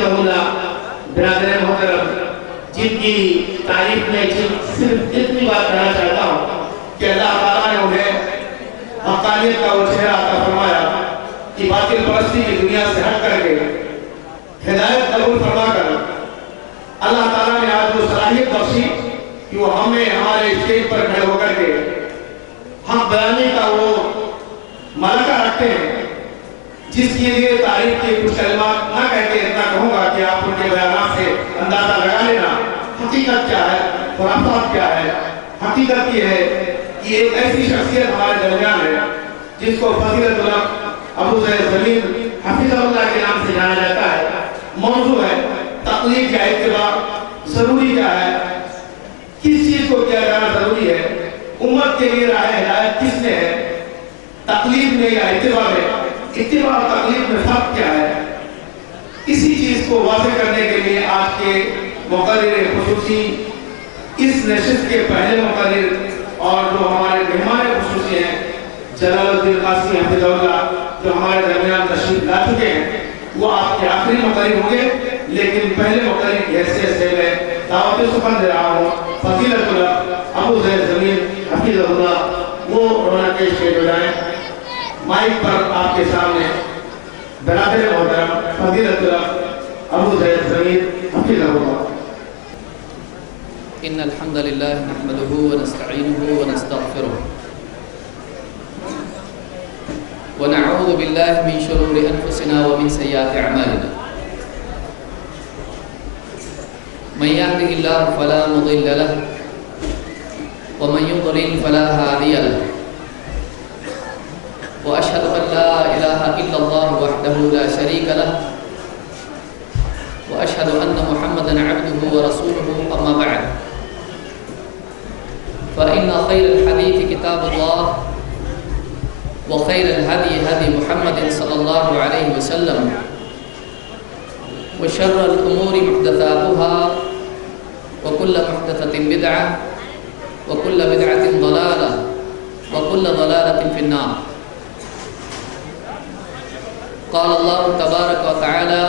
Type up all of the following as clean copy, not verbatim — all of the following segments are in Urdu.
حفظہ اللہ برادر محترم، جن کی تعریف میں صرف اتنی بات کہنا چاہتا ہوں کہ اللہ تعالیٰ نے انہیں حقانیت کا وہ چہرہ عطا فرمایا کہ باطل پرستی کی دنیا سے ہٹ کر کے ہدایت قبول فرما کر اللہ تعالیٰ نے آج وہ صلاحیت بخشی کہ وہ ہمیں ہمارے اسٹیج پر کھڑے ہو کر کے ہم بیانی کا وہ ملکہ رکھتے ہیں، جس کے لیے تعریف کے کچھ کلمات نہ کہتے اتنا کہوں گا کہ آپ ان کے بیانات سے اندازہ لگا لینا حقیقت کیا ہے، خرافات کیا ہے۔ حقیقت یہ ہے کہ ایک ایسی شخصیت ہمارے درمیان ہے جس کو فضیلت الحق ابو زید زمین حفظہ اللہ کے نام سے جانا جاتا ہے۔ موضوع ہے تقلید کا اتباع ضروری کیا ہے، کس چیز کو کیا جانا ضروری ہے، امت کے لیے راہ ہدایت کس نے ہے، تقلید میں یا اتباع میں، اتباع اور تقلید میں فرق کیا ہے۔ اسی چیز کو واضح کرنے کے لیے آج کے مقرر خصوصی، اس نشست کے پہلے مقرر اور جو ہمارے مہمان خصوصی ہیں جلال الدین قاسمی حفظہ اللہ، جو ہمارے درمیان تشریف لا چکے ہیں، وہ آپ کے آخری مقرر ہوں گے، لیکن پہلے مقرر کی حیثیت سے میں دعوت سخن دے رہا ہوں فضیلت اللہ ابو زید زمین حفظہ اللہ، وہ رونا پیش کے جو جائیں مائک پر آپ کے سامنے برادر محترم فضیلت اللہ ابو زید زمین حفظہ اللہ۔ ان الحمد لله نحمده ونستعينه ونستغفره ونعوذ بالله من شرور انفسنا ومن سيئات اعمالنا، من يهده الله فلا مضل له ومن يضلل فلا هادي له، واشهد ان لا اله الا الله وحده لا شريك له، واشهد ان محمدا عبده ورسوله، اما بعد، فإن خير الحديث كتاب الله، وخير الهدي هدي محمد صلى الله عليه وسلم، وشر الأمور محدثاتها، وكل محدثة بدعة، وكل بدعة ضلالة، وكل ضلالة في النار۔ قال الله تبارك وتعالى: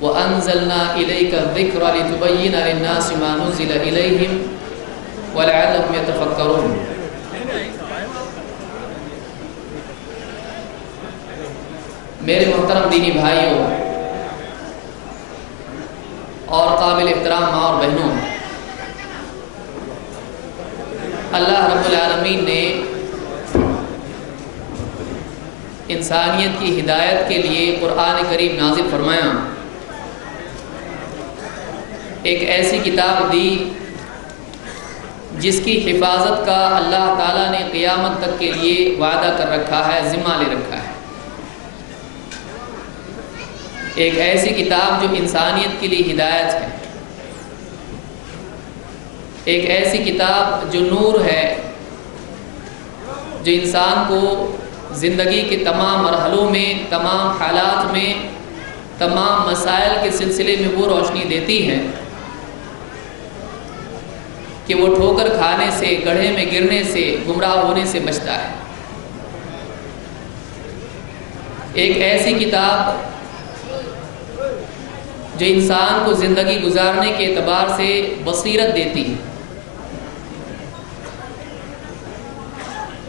وأنزلنا إليك الذكر لتبين للناس ما نزل إليهم وَلَعَلَّهُمْ يَتَفَكَّرُونَ۔ میرے محترم دینی بھائیوں اور قابل احترام ماں اور بہنوں، اللہ رب العالمین نے انسانیت کی ہدایت کے لیے قرآن کریم نازل فرمایا، ایک ایسی کتاب دی جس کی حفاظت کا اللہ تعالیٰ نے قیامت تک کے لیے وعدہ کر رکھا ہے، ذمہ لے رکھا ہے۔ ایک ایسی کتاب جو انسانیت کے لیے ہدایت ہے، ایک ایسی کتاب جو نور ہے، جو انسان کو زندگی کے تمام مرحلوں میں، تمام حالات میں، تمام مسائل کے سلسلے میں وہ روشنی دیتی ہے کہ وہ ٹھوکر کھانے سے، گڑھے میں گرنے سے، گمراہ ہونے سے بچتا ہے۔ ایک ایسی کتاب جو انسان کو زندگی گزارنے کے اعتبار سے بصیرت دیتی ہے،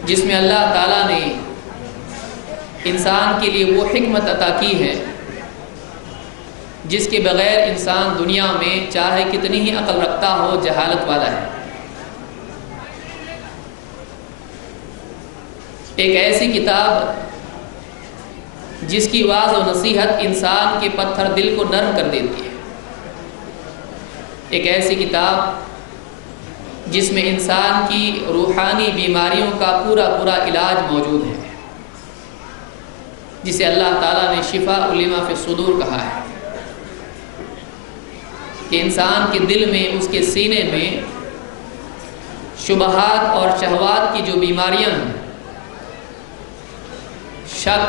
جس میں اللہ تعالیٰ نے انسان کے لیے وہ حکمت عطا کی ہے جس کے بغیر انسان دنیا میں چاہے کتنی ہی عقل رکھتا ہو جہالت والا ہے۔ ایک ایسی کتاب جس کی واعظ و نصیحت انسان کے پتھر دل کو نرم کر دیتی ہے۔ ایک ایسی کتاب جس میں انسان کی روحانی بیماریوں کا پورا علاج موجود ہے، جسے اللہ تعالیٰ نے شفاء لما فی الصدور کہا ہے، کہ انسان کے دل میں، اس کے سینے میں شبہات اور شہوات کی جو بیماریاں ہیں، شک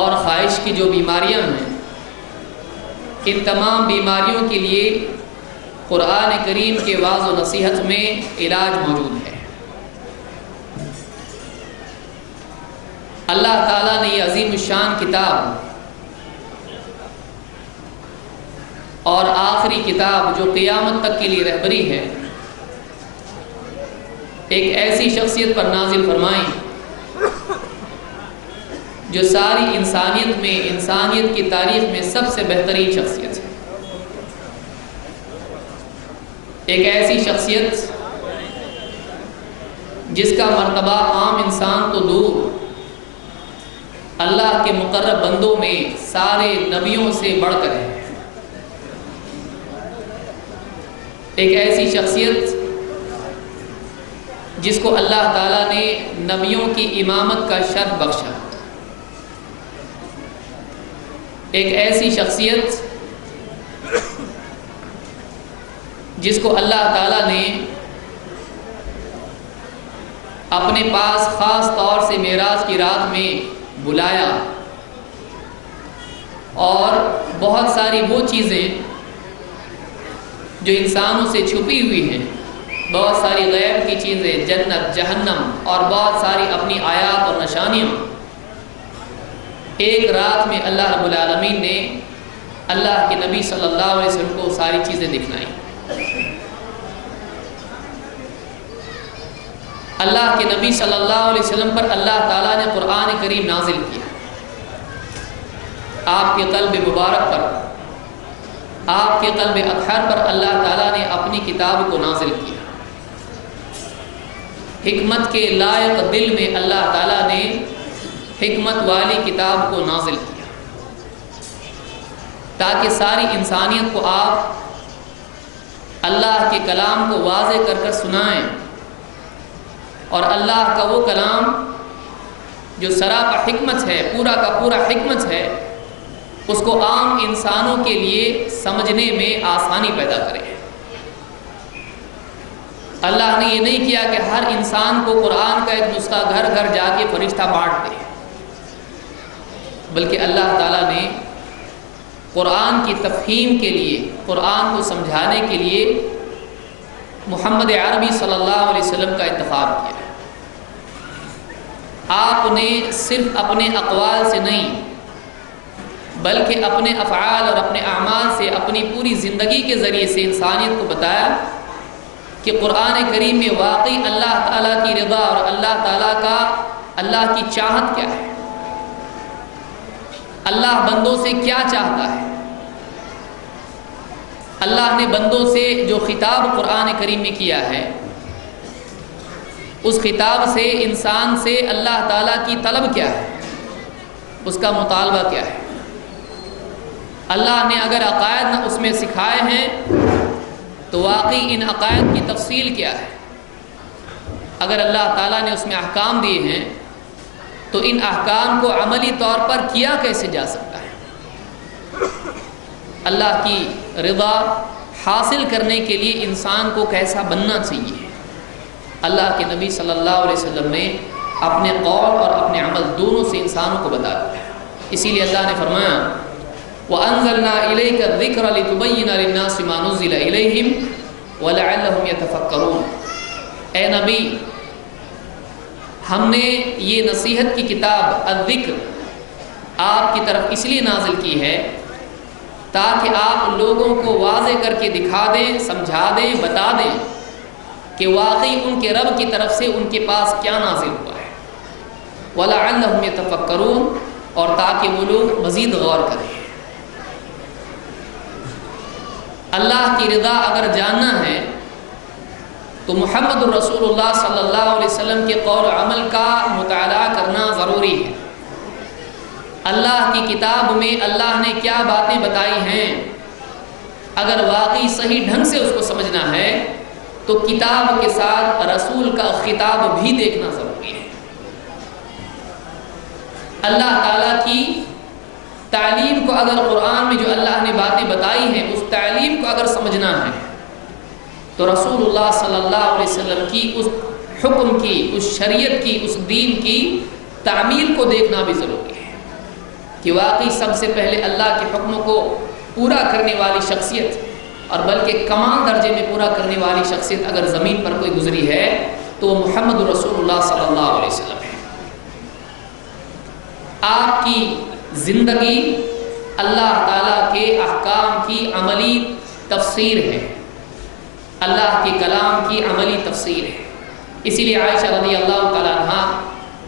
اور خواہش کی جو بیماریاں ہیں، ان تمام بیماریوں کے لیے قرآن کریم کے واعظ و نصیحت میں علاج موجود ہے۔ اللہ تعالیٰ نے یہ عظیم الشان کتاب اور آخری کتاب جو قیامت تک کے لیے رہبری ہے، ایک ایسی شخصیت پر نازل فرمائیں جو ساری انسانیت میں، انسانیت کی تاریخ میں سب سے بہترین شخصیت ہے۔ ایک ایسی شخصیت جس کا مرتبہ عام انسان تو دور، اللہ کے مقرب بندوں میں سارے نبیوں سے بڑھ کر ہے۔ ایک ایسی شخصیت جس کو اللہ تعالیٰ نے نبیوں کی امامت کا شرف بخشا۔ ایک ایسی شخصیت جس کو اللہ تعالیٰ نے اپنے پاس خاص طور سے معراج کی رات میں بلایا، اور بہت ساری وہ چیزیں جو انسانوں سے چھپی ہوئی ہیں، بہت ساری غیب کی چیزیں، جنت، جہنم، اور بہت ساری اپنی آیات اور نشانیاں ایک رات میں اللہ رب العالمین نے اللہ کے نبی صلی اللہ علیہ وسلم کو ساری چیزیں دکھلائیں۔ اللہ کے نبی صلی اللہ علیہ وسلم پر اللہ تعالیٰ نے قرآن کریم نازل کیا۔ آپ کے قلب مبارک پر، آپ کے قلب اطہر پر اللہ تعالیٰ نے اپنی کتاب کو نازل کیا۔ حکمت کے لائق دل میں اللہ تعالیٰ نے حکمت والی کتاب کو نازل کیا، تاکہ ساری انسانیت کو آپ اللہ کے کلام کو واضح کر کر سنائیں، اور اللہ کا وہ کلام جو سراپا حکمت ہے، پورا کا پورا حکمت ہے، اس کو عام انسانوں کے لیے سمجھنے میں آسانی پیدا کرے۔ اللہ نے یہ نہیں کیا کہ ہر انسان کو قرآن کا ایک نسخہ گھر گھر جا کے فرشتہ بانٹ دے، بلکہ اللہ تعالیٰ نے قرآن کی تفہیم کے لیے، قرآن کو سمجھانے کے لیے محمد عربی صلی اللہ علیہ وسلم کا انتخاب کیا۔ آپ نے صرف اپنے اقوال سے نہیں، بلکہ اپنے افعال اور اپنے اعمال سے، اپنی پوری زندگی کے ذریعے سے انسانیت کو بتایا کہ قرآن کریم میں واقعی اللہ تعالیٰ کی رضا اور اللہ تعالیٰ کا، اللہ کی چاہت کیا ہے، اللہ بندوں سے کیا چاہتا ہے۔ اللہ نے بندوں سے جو خطاب قرآن کریم میں کیا ہے، اس خطاب سے انسان سے اللہ تعالیٰ کی طلب کیا ہے، اس کا مطالبہ کیا ہے۔ اللہ نے اگر عقائد نہ اس میں سکھائے ہیں تو واقعی ان عقائد کی تفصیل کیا ہے۔ اگر اللہ تعالیٰ نے اس میں احکام دیے ہیں تو ان احکام کو عملی طور پر کیا کیسے جا سکتا ہے۔ اللہ کی رضا حاصل کرنے کے لیے انسان کو کیسا بننا چاہیے، اللہ کے نبی صلی اللہ علیہ وسلم نے اپنے قول اور اپنے عمل دونوں سے انسانوں کو بتایا۔ اسی لیے اللہ نے فرمایا وَأَنزَلْنَا إِلَيْكَ الذِّكْرَ لِتُبَيِّنَ لِلنَّاسِ مَا نُزِّلَ إِلَيْهِمْ وَلَعَلَّهُمْ يَتَفَكَّرُونَ۔ اے نبی، ہم نے یہ نصیحت کی کتاب الذکر آپ کی طرف اس لیے نازل کی ہے تاکہ آپ لوگوں کو واضح کر کے دکھا دیں، سمجھا دیں، بتا دیں کہ واقعی ان کے رب کی طرف سے ان کے پاس کیا نازل ہوا ہے۔ وَلَعَلَّهُمْ يَتَفَكَّرُونَ، اور تاکہ وہ لوگ مزید غور کریں۔ اللہ کی رضا اگر جاننا ہے تو محمد الرسول اللہ صلی اللہ علیہ وسلم کے قول و عمل کا مطالعہ کرنا ضروری ہے۔ اللہ کی کتاب میں اللہ نے کیا باتیں بتائی ہیں، اگر واقعی صحیح ڈھنگ سے اس کو سمجھنا ہے تو کتاب کے ساتھ رسول کا خطاب بھی دیکھنا ضروری ہے۔ اللہ تعالیٰ کی تعلیم کو اگر قرآن میں جو اللہ نے باتیں بتائی ہیں اس تعلیم کو اگر سمجھنا ہے تو رسول اللہ صلی اللہ علیہ وسلم کی اس حکم کی، اس شریعت کی، اس دین کی تعمیل کو دیکھنا بھی ضروری ہے کہ واقعی سب سے پہلے اللہ کے حکموں کو پورا کرنے والی شخصیت، اور بلکہ کمال درجے میں پورا کرنے والی شخصیت اگر زمین پر کوئی گزری ہے تو وہ محمد رسول اللہ صلی اللہ علیہ وسلم ہے۔ آپ کی زندگی اللہ تعالیٰ کے احکام کی عملی تفسیر ہے، اللہ کے کلام کی عملی تفسیر ہے۔ اسی لیے عائشہ رضی اللہ تعالیٰ عنہ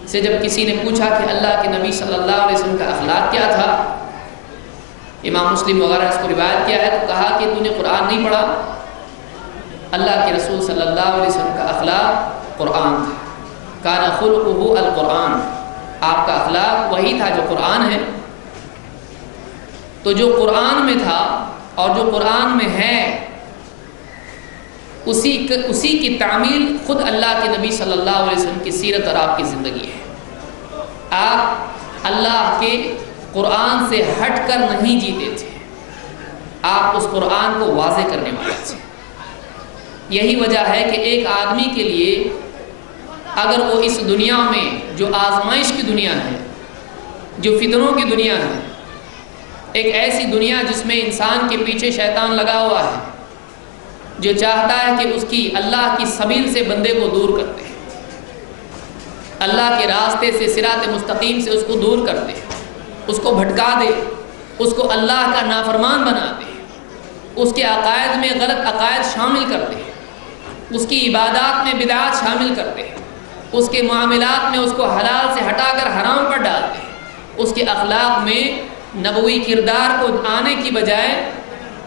سے جب کسی نے پوچھا کہ اللہ کے نبی صلی اللہ علیہ وسلم کا اخلاق کیا تھا، امام مسلم وغیرہ اس کو روایت کیا ہے، تو کہا کہ تو نے قرآن نہیں پڑھا؟ اللہ کے رسول صلی اللہ علیہ وسلم کا اخلاق قرآن تھا، کان خلقہ القرآن، آپ کا اخلاق وہی تھا جو قرآن ہے۔ تو جو قرآن میں تھا اور جو قرآن میں ہے اسی کی تعمیل خود اللہ کے نبی صلی اللہ علیہ وسلم کی سیرت اور آپ کی زندگی ہے۔ آپ اللہ کے قرآن سے ہٹ کر نہیں جیتے تھے، آپ اس قرآن کو واضح کرنے والے تھے۔ یہی وجہ ہے کہ ایک آدمی کے لیے اگر وہ اس دنیا میں جو آزمائش کی دنیا ہے، جو فتنوں کی دنیا ہے، ایک ایسی دنیا جس میں انسان کے پیچھے شیطان لگا ہوا ہے، جو چاہتا ہے کہ اس کی اللہ کی سبیل سے بندے کو دور کر دے، اللہ کے راستے سے، صراط مستقیم سے اس کو دور کر دے، اس کو بھٹکا دے، اس کو اللہ کا نافرمان بنا دے، اس کے عقائد میں غلط عقائد شامل کر دے، اس کی عبادات میں بدعات شامل کر دے، اس کے معاملات میں اس کو حلال سے ہٹا کر حرام پر ڈال دے، اس کے اخلاق میں نبوی کردار کو آنے کی بجائے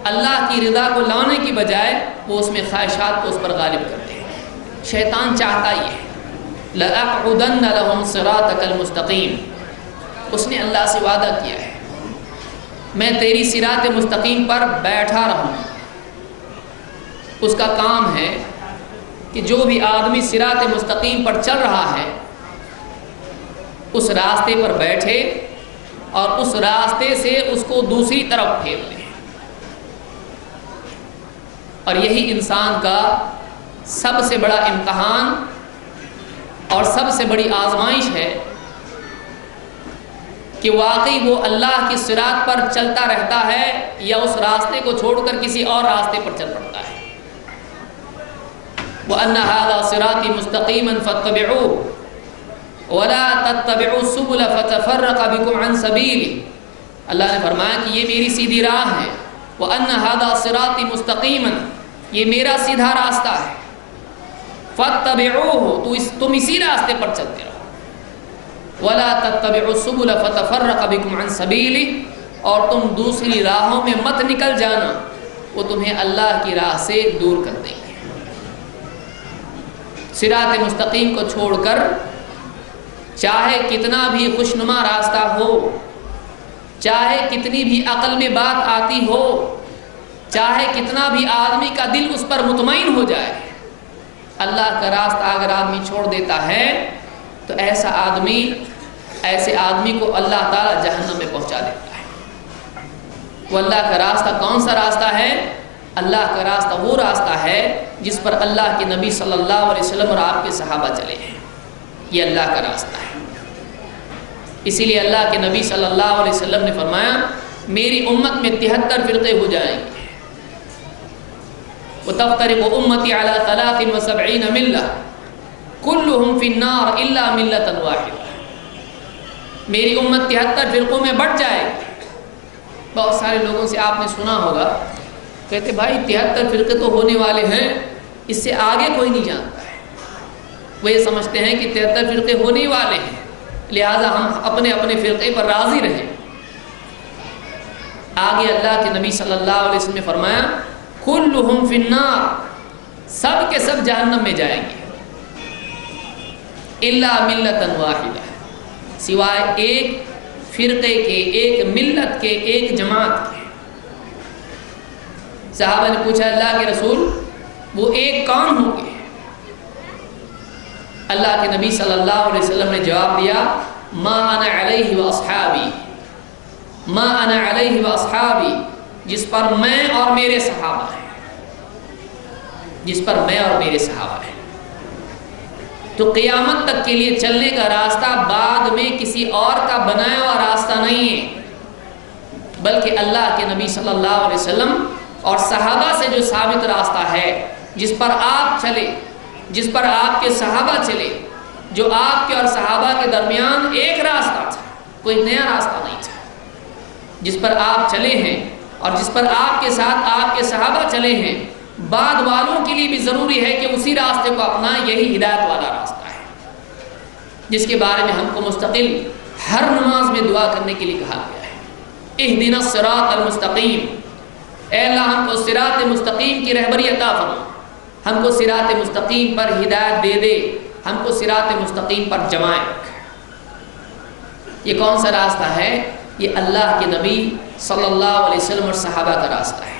اللہ کی رضا کو لانے کی بجائے وہ اس میں خواہشات کو اس پر غالب کرتے ہیں۔ شیطان چاہتا ہی ہے لَأَقْعُدَنَّ لَهُمْ صِرَاطَكَ الْمُسْتَقِيمِ، اس نے اللہ سے وعدہ کیا ہے میں تیری صراط مستقیم پر بیٹھا رہوں۔ اس کا کام ہے کہ جو بھی آدمی صراط مستقیم پر چل رہا ہے اس راستے پر بیٹھے اور اس راستے سے اس کو دوسری طرف پھیر دے۔ اور یہی انسان کا سب سے بڑا امتحان اور سب سے بڑی آزمائش ہے کہ واقعی وہ اللہ کی صراط پر چلتا رہتا ہے یا اس راستے کو چھوڑ کر کسی اور راستے پر چل پڑتا ہے۔ وَأَنَّ هَذَا صِرَاطِي مُسْتَقِيمًا فَاتَّبِعُوهُ وَلَا تَتَّبِعُوا السُّبُلَ فَتَفَرَّقَ بِكُمْ عَنْ سَبِيلِهِ، اللہ نے فرمایا کہ یہ میری سیدھی راہ ہے، وَأَنَّ هَذَا صِرَاطِي مُسْتَقِيمًا، یہ میرا سیدھا راستہ ہے، فَاتَّبِعُوهُ، تم اسی راستے پر چلتے رہو، وَلَا تَتَّبِعُوا السُّبُلَ فَتَفَرَّقَ بِكُمْ عَنْ سَبِيلِهِ، اور تم دوسری راہوں میں مت نکل جانا، وہ تمہیں اللہ کی راہ سے دور کر دیں گے۔ صراط مستقیم کو چھوڑ کر چاہے کتنا بھی خوشنما راستہ ہو، چاہے کتنی بھی عقل میں بات آتی ہو، چاہے کتنا بھی آدمی کا دل اس پر مطمئن ہو جائے، اللہ کا راستہ اگر آدمی چھوڑ دیتا ہے تو ایسے آدمی کو اللہ تعالیٰ جہنم میں پہنچا دیتا ہے۔ وہ اللہ کا راستہ کون سا راستہ ہے؟ اللہ کا راستہ وہ راستہ ہے جس پر اللہ کے نبی صلی اللہ علیہ وسلم اور آپ کے صحابہ چلے ہیں، یہ اللہ کا راستہ ہے۔ اسی لیے اللہ کے نبی صلی اللہ علیہ وسلم نے فرمایا میری امت میں 73 فرقے ہو جائیں گے، وَتَفْتَرِقُ أُمَّتِي عَلَىٰ 73 مِلَّةً كُلُّهُمْ فِي النَّارِ إِلَّا مِلَّةً وَاحِدَةً، میری امت 73 فرقوں میں بٹ جائے گی۔ بہت سارے لوگوں سے آپ نے سنا ہوگا کہتے بھائی 73 فرقے تو ہونے والے ہیں، اس سے آگے کوئی نہیں جانتا ہے۔ وہ یہ سمجھتے ہیں کہ 73 فرقے ہونے والے ہیں، لہٰذا ہم اپنے اپنے فرقے پر راضی رہیں۔ آگے اللہ کے نبی صلی اللہ علیہ وسلم نے فرمایا کلہم فی النار، سب کے سب جہنم میں جائیں گے، الا ملۃ واحدہ، سوائے ایک فرقے کے، ایک ملت کے، ایک جماعت کے۔ صحابہ نے پوچھا اللہ کے رسول وہ ایک کون ہوں گے؟ اللہ کے نبی صلی اللہ علیہ وسلم نے جواب دیا ما انا علیہ واصحابی، ما انا علیہ واصحابی، جس پر میں اور میرے صحابہ ہیں، جس پر میں اور میرے صحابہ ہیں۔ تو قیامت تک کے لیے چلنے کا راستہ بعد میں کسی اور کا بنایا ہوا راستہ نہیں ہے، بلکہ اللہ کے نبی صلی اللہ علیہ وسلم اور صحابہ سے جو ثابت راستہ ہے، جس پر آپ چلے، جس پر آپ کے صحابہ چلے، جو آپ کے اور صحابہ کے درمیان ایک راستہ تھا، کوئی نیا راستہ نہیں تھا۔ جس پر آپ چلے ہیں اور جس پر آپ کے ساتھ آپ کے صحابہ چلے ہیں، بعد والوں کے لیے بھی ضروری ہے کہ اسی راستے کو اپنائیں۔ یہی ہدایت والا راستہ ہے جس کے بارے میں ہم کو مستقل ہر نماز میں دعا کرنے کے لیے کہا گیا ہے۔ اہدنا الصراط المستقیم، اے اللہ ہم کو صراط مستقیم کی رہبری عطا فرما، ہم کو صراط مستقیم پر ہدایت دے دے، ہم کو صراط مستقیم پر جمائے رکھ۔ یہ کون سا راستہ ہے؟ یہ اللہ کے نبی صلی اللہ علیہ وسلم اور صحابہ کا راستہ ہے۔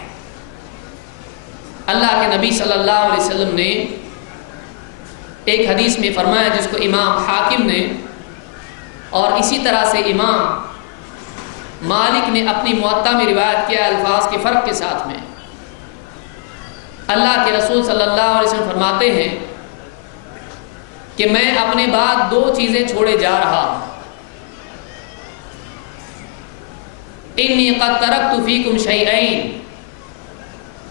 اللہ کے نبی صلی اللہ علیہ وسلم نے ایک حدیث میں فرمایا، جس کو امام حاکم نے اور اسی طرح سے امام مالک نے اپنی موطا میں روایت کیا الفاظ کے فرق کے ساتھ میں۔ اللہ کے رسول صلی اللہ علیہ وسلم فرماتے ہیں کہ میں اپنے بعد دو چیزیں چھوڑے جا رہا ہوں۔ انی قد ترکت فیکم شیئین،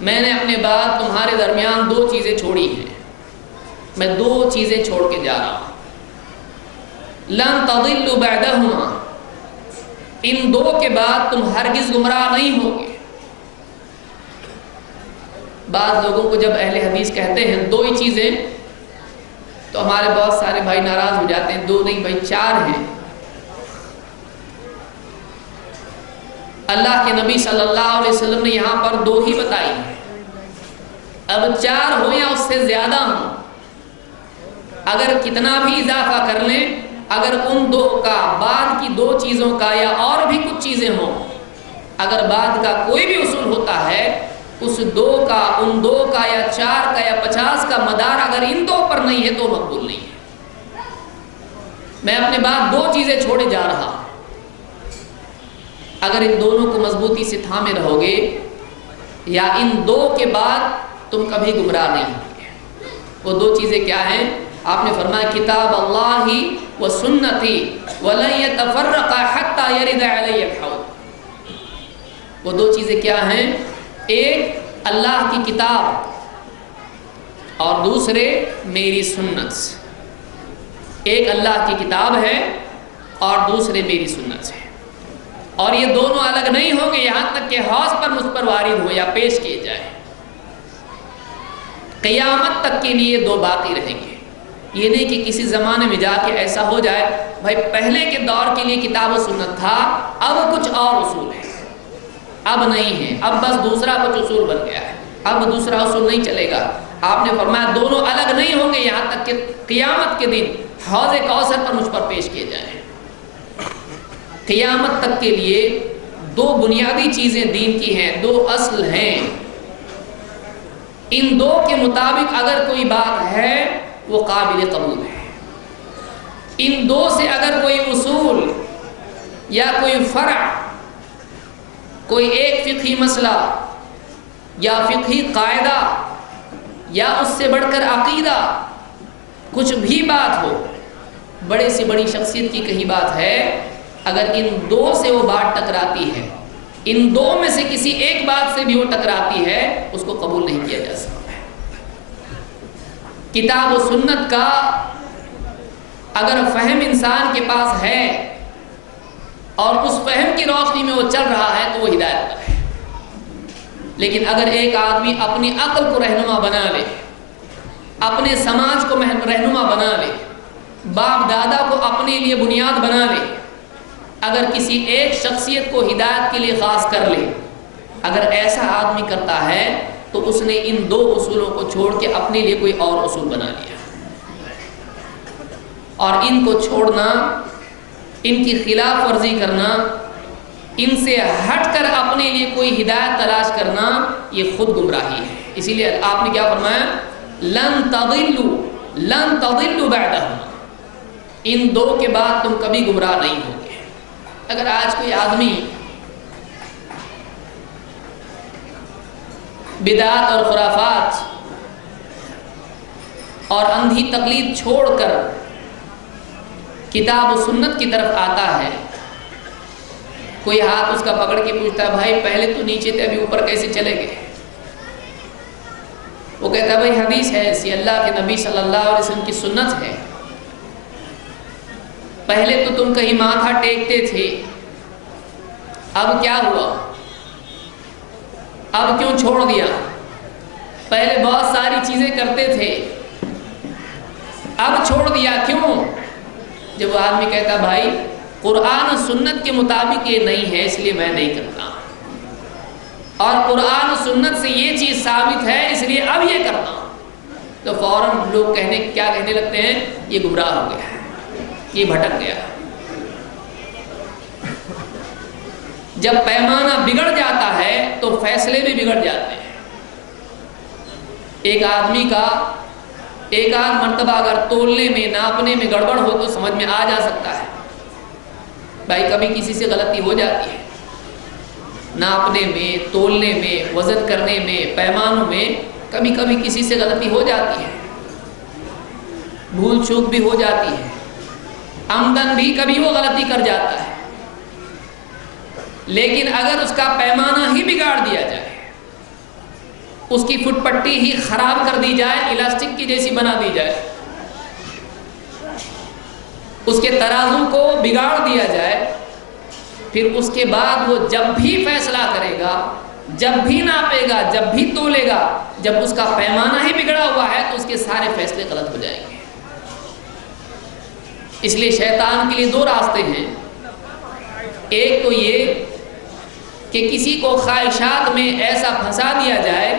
میں نے اپنے بعد تمہارے درمیان دو چیزیں چھوڑی ہیں، میں دو چیزیں چھوڑ کے جا رہا ہوں۔ لن تضلوا بعدہما، ان دو کے بعد تم ہرگز گمراہ نہیں ہوگے۔ بعض لوگوں کو جب اہل حدیث کہتے ہیں دو ہی چیزیں تو ہمارے بہت سارے بھائی ناراض ہو جاتے ہیں، دو نہیں بھائی چار ہیں۔ اللہ کے نبی صلی اللہ علیہ وسلم نے یہاں پر دو ہی بتائی ہیں، اب چار ہو یا اس سے زیادہ ہوں، اگر کتنا بھی اضافہ کر لیں، اگر ان دو کا بعد کی دو چیزوں کا یا اور بھی کچھ چیزیں ہوں، اگر بعد کا کوئی بھی اصول ہوتا ہے، اس دو کا، ان دو کا یا چار کا یا 50 کا مدار اگر ان دو پر نہیں ہے تو مقبول نہیں ہے۔ میں اپنے بعد دو چیزیں چھوڑے جا رہا ہوں، اگر ان دونوں کو مضبوطی سے تھامے رہو گے یا ان دو کے بعد تم کبھی گمراہ نہیں ہوگے۔ وہ دو چیزیں کیا ہیں؟ آپ نے فرمایا کتاب اللہ و سنتی ولن یتفرقا حتی یرد علی الحوض۔ وہ دو چیزیں کیا ہیں؟ ایک اللہ کی کتاب اور دوسرے میری سنت۔ ایک اللہ کی کتاب ہے اور دوسرے میری سنت ہے، اور یہ دونوں الگ نہیں ہوں گے یہاں تک کہ حوض پر مجھ پر وارد ہو یا پیش کیے جائے۔ قیامت تک کے لیے دو باقی رہیں گے۔ یہ نہیں کہ کسی زمانے میں جا کے ایسا ہو جائے بھائی پہلے کے دور کے لیے کتاب و سنت تھا، اب کچھ اور اصول ہے، اب نہیں ہے، اب بس دوسرا کچھ اصول بن گیا ہے، اب دوسرا اصول نہیں چلے گا۔ آپ نے فرمایا دونوں الگ نہیں ہوں گے یہاں تک کہ قیامت کے دن حوض کوثر پر مجھ پر پیش کیے جائیں۔ قیامت تک کے لیے دو بنیادی چیزیں دین کی ہیں، دو اصل ہیں، ان دو کے مطابق اگر کوئی بات ہے وہ قابل قبول ہے۔ ان دو سے اگر کوئی اصول یا کوئی فرع، کوئی ایک فقہی مسئلہ یا فقہی قاعدہ یا اس سے بڑھ کر عقیدہ، کچھ بھی بات ہو، بڑے سے بڑی شخصیت کی کہی بات ہے، اگر ان دو سے وہ بات ٹکراتی ہے، ان دو میں سے کسی ایک بات سے بھی وہ ٹکراتی ہے، اس کو قبول نہیں کیا جا سکتا۔ کتاب و سنت کا اگر فہم انسان کے پاس ہے اور اس فہم کی روشنی میں وہ چل رہا ہے تو وہ ہدایت پر ہے۔ لیکن اگر ایک آدمی اپنی عقل کو رہنما بنا لے، اپنے سماج کو رہنما بنا لے، باپ دادا کو اپنے لیے بنیاد بنا لے، اگر کسی ایک شخصیت کو ہدایت کے لیے خاص کر لے، اگر ایسا آدمی کرتا ہے تو اس نے ان دو اصولوں کو چھوڑ کے اپنے لیے کوئی اور اصول بنا لیا، اور ان کو چھوڑنا، ان کی خلاف ورزی کرنا، ان سے ہٹ کر اپنے لیے کوئی ہدایت تلاش کرنا، یہ خود گمراہی ہے۔ اسی لیے آپ نے کیا فرمایا؟ لن تضلوا بعدہما، ان دو کے بعد تم کبھی گمراہ نہیں ہوگے۔ اگر آج کوئی آدمی بدعات اور خرافات اور اندھی تقلید چھوڑ کر کتاب و سنت کی طرف آتا ہے، کوئی ہاتھ اس کا پکڑ کے پوچھتا ہے بھائی پہلے تو نیچے تھے ابھی اوپر کیسے چلے گئے؟ وہ کہتا ہے بھائی حدیث ہے ایسی، اللہ کے نبی صلی اللہ علیہ وسلم کی سنت ہے، پہلے تو تم کہیں ماتھا ٹیکتے تھے، اب کیا ہوا؟ اب کیوں چھوڑ دیا؟ پہلے بہت ساری چیزیں کرتے تھے، اب چھوڑ دیا کیوں؟ جب وہ آدمی کہتا بھائی قرآن و سنت کے مطابق یہ نہیں ہے اس لیے میں نہیں کرتا، اور قرآن و سنت سے یہ چیز ثابت ہے اس لیے اب یہ کرتا ہوں، تو فوراً لوگ کیا کہنے لگتے ہیں؟ یہ گمراہ ہو گیا ہے، یہ بھٹک گیا۔ جب پیمانہ بگڑ جاتا ہے تو فیصلے بھی بگڑ جاتے ہیں۔ ایک آدمی کا ایک آدھ مرتبہ اگر تولنے میں ناپنے میں گڑبڑ ہو تو سمجھ میں آ جا سکتا ہے، بھائی کبھی کسی سے غلطی ہو جاتی ہے، ناپنے میں، تولنے میں، وزن کرنے میں، پیمانوں میں کبھی کبھی کسی سے غلطی ہو جاتی ہے، بھول چوک بھی ہو جاتی ہے، آمدن بھی کبھی وہ غلطی کر جاتا ہے، لیکن اگر اس کا پیمانہ ہی بگاڑ دیا جائے، اس کی فٹ پٹی ہی خراب کر دی جائے، الاسٹک کی جیسی بنا دی جائے، اس کے ترازو کو بگاڑ دیا جائے، پھر اس کے بعد وہ جب بھی فیصلہ کرے گا، جب بھی ناپے گا، جب بھی تولے گا، جب اس کا پیمانہ ہی بگڑا ہوا ہے تو اس کے سارے فیصلے غلط ہو جائیں گے۔ اس لیے شیطان کے لیے دو راستے ہیں، ایک تو یہ کہ کسی کو خواہشات میں ایسا پھنسا دیا جائے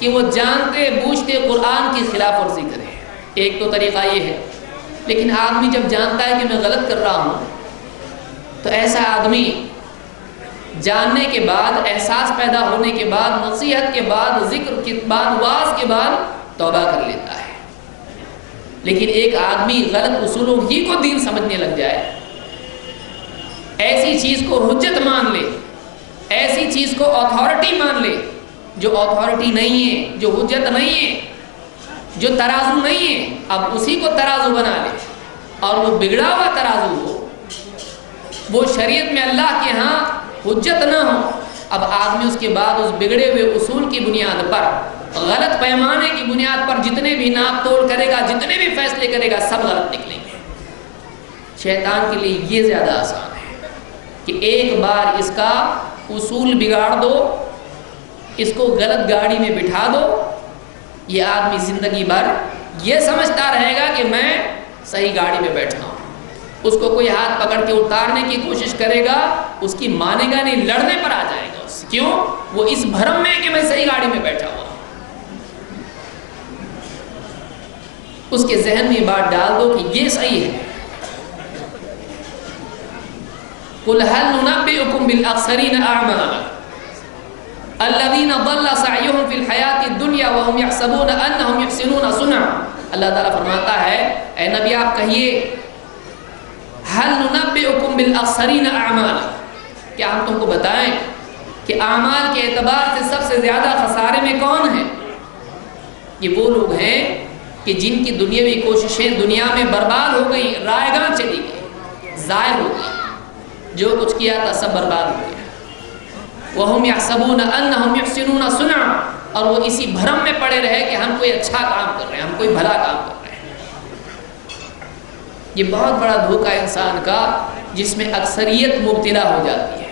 کہ وہ جانتے بوجھتے قرآن کی خلاف ورزی کرے، ایک تو طریقہ یہ ہے۔ لیکن آدمی جب جانتا ہے کہ میں غلط کر رہا ہوں تو ایسا آدمی جاننے کے بعد، احساس پیدا ہونے کے بعد، نصیحت کے بعد، ذکر کے بعد، واعظ کے بعد توبہ کر لیتا ہے۔ لیکن ایک آدمی غلط اصولوں ہی کو دین سمجھنے لگ جائے، ایسی چیز کو حجت مان لے، ایسی چیز کو اتھارٹی مان لے جو اتھارٹی نہیں ہے، جو حجت نہیں ہے، جو ترازو نہیں ہے، اب اسی کو ترازو بنا لے، اور وہ بگڑا ہوا ترازو ہو، وہ شریعت میں اللہ کے ہاں حجت نہ ہو، اب آدمی اس کے بعد اس بگڑے ہوئے اصول کی بنیاد پر، غلط پیمانے کی بنیاد پر جتنے بھی ناپ تول کرے گا، جتنے بھی فیصلے کرے گا، سب غلط نکلیں گے۔ شیطان کے لیے یہ زیادہ آسان ہے کہ ایک بار اس کا اصول بگاڑ دو، اس کو غلط گاڑی میں بٹھا دو، یہ آدمی زندگی بھر یہ سمجھتا رہے گا کہ میں صحیح گاڑی میں بیٹھا ہوں، اس کو کوئی ہاتھ پکڑ کے اتارنے کی کوشش کرے گا، اس کی مانے گا نہیں، لڑنے پر آ جائے گا اس سے۔ کیوں؟ وہ اس بھرم میں ہے کہ میں صحیح گاڑی میں بیٹھا ہوا ہوں۔ اس کے ذہن میں بات ڈال دو کہ یہ صحیح ہے۔ قُلْ هَلْ نُنَبِّئُكُمْ بِالْأَخْسَرِينَ أَعْمَالًا الَّذِينَ ضَلَّ سَعْيُهُمْ فِي الْحَيَاةِ الدُّنْيَا وَهُمْ يَحْسَبُونَ أَنَّهُمْ يُحْسِنُونَ صُنْعًا۔ اللہ تعالیٰ فرماتا ہے اے نبی آپ کہیے هَلْ نُنَبِّئُكُمْ بِالْأَخْسَرِينَ أَعْمَالًا، کیا ہم تم کو بتائیں کہ اعمال کے اعتبار سے سب سے زیادہ خسارے میں کون ہیں؟ یہ وہ لوگ ہیں کہ جن کی دنیاوی کوششیں دنیا میں برباد ہو گئی، رائے گاں چلی گئی، ضائع ہو گئی، جو کچھ کیا تھا سب برباد ہو گیا۔ وَهُمْ يَحْسَبُونَ أَنَّهُمْ يُحْسِنُونَ صُنْعًا، اور وہ اسی بھرم میں پڑے رہے کہ ہم کوئی اچھا کام کر رہے ہیں، ہم کوئی بھلا کام کر رہے ہیں۔ یہ بہت بڑا دھوکہ انسان کا، جس میں اکثریت مبتلا ہو جاتی ہے۔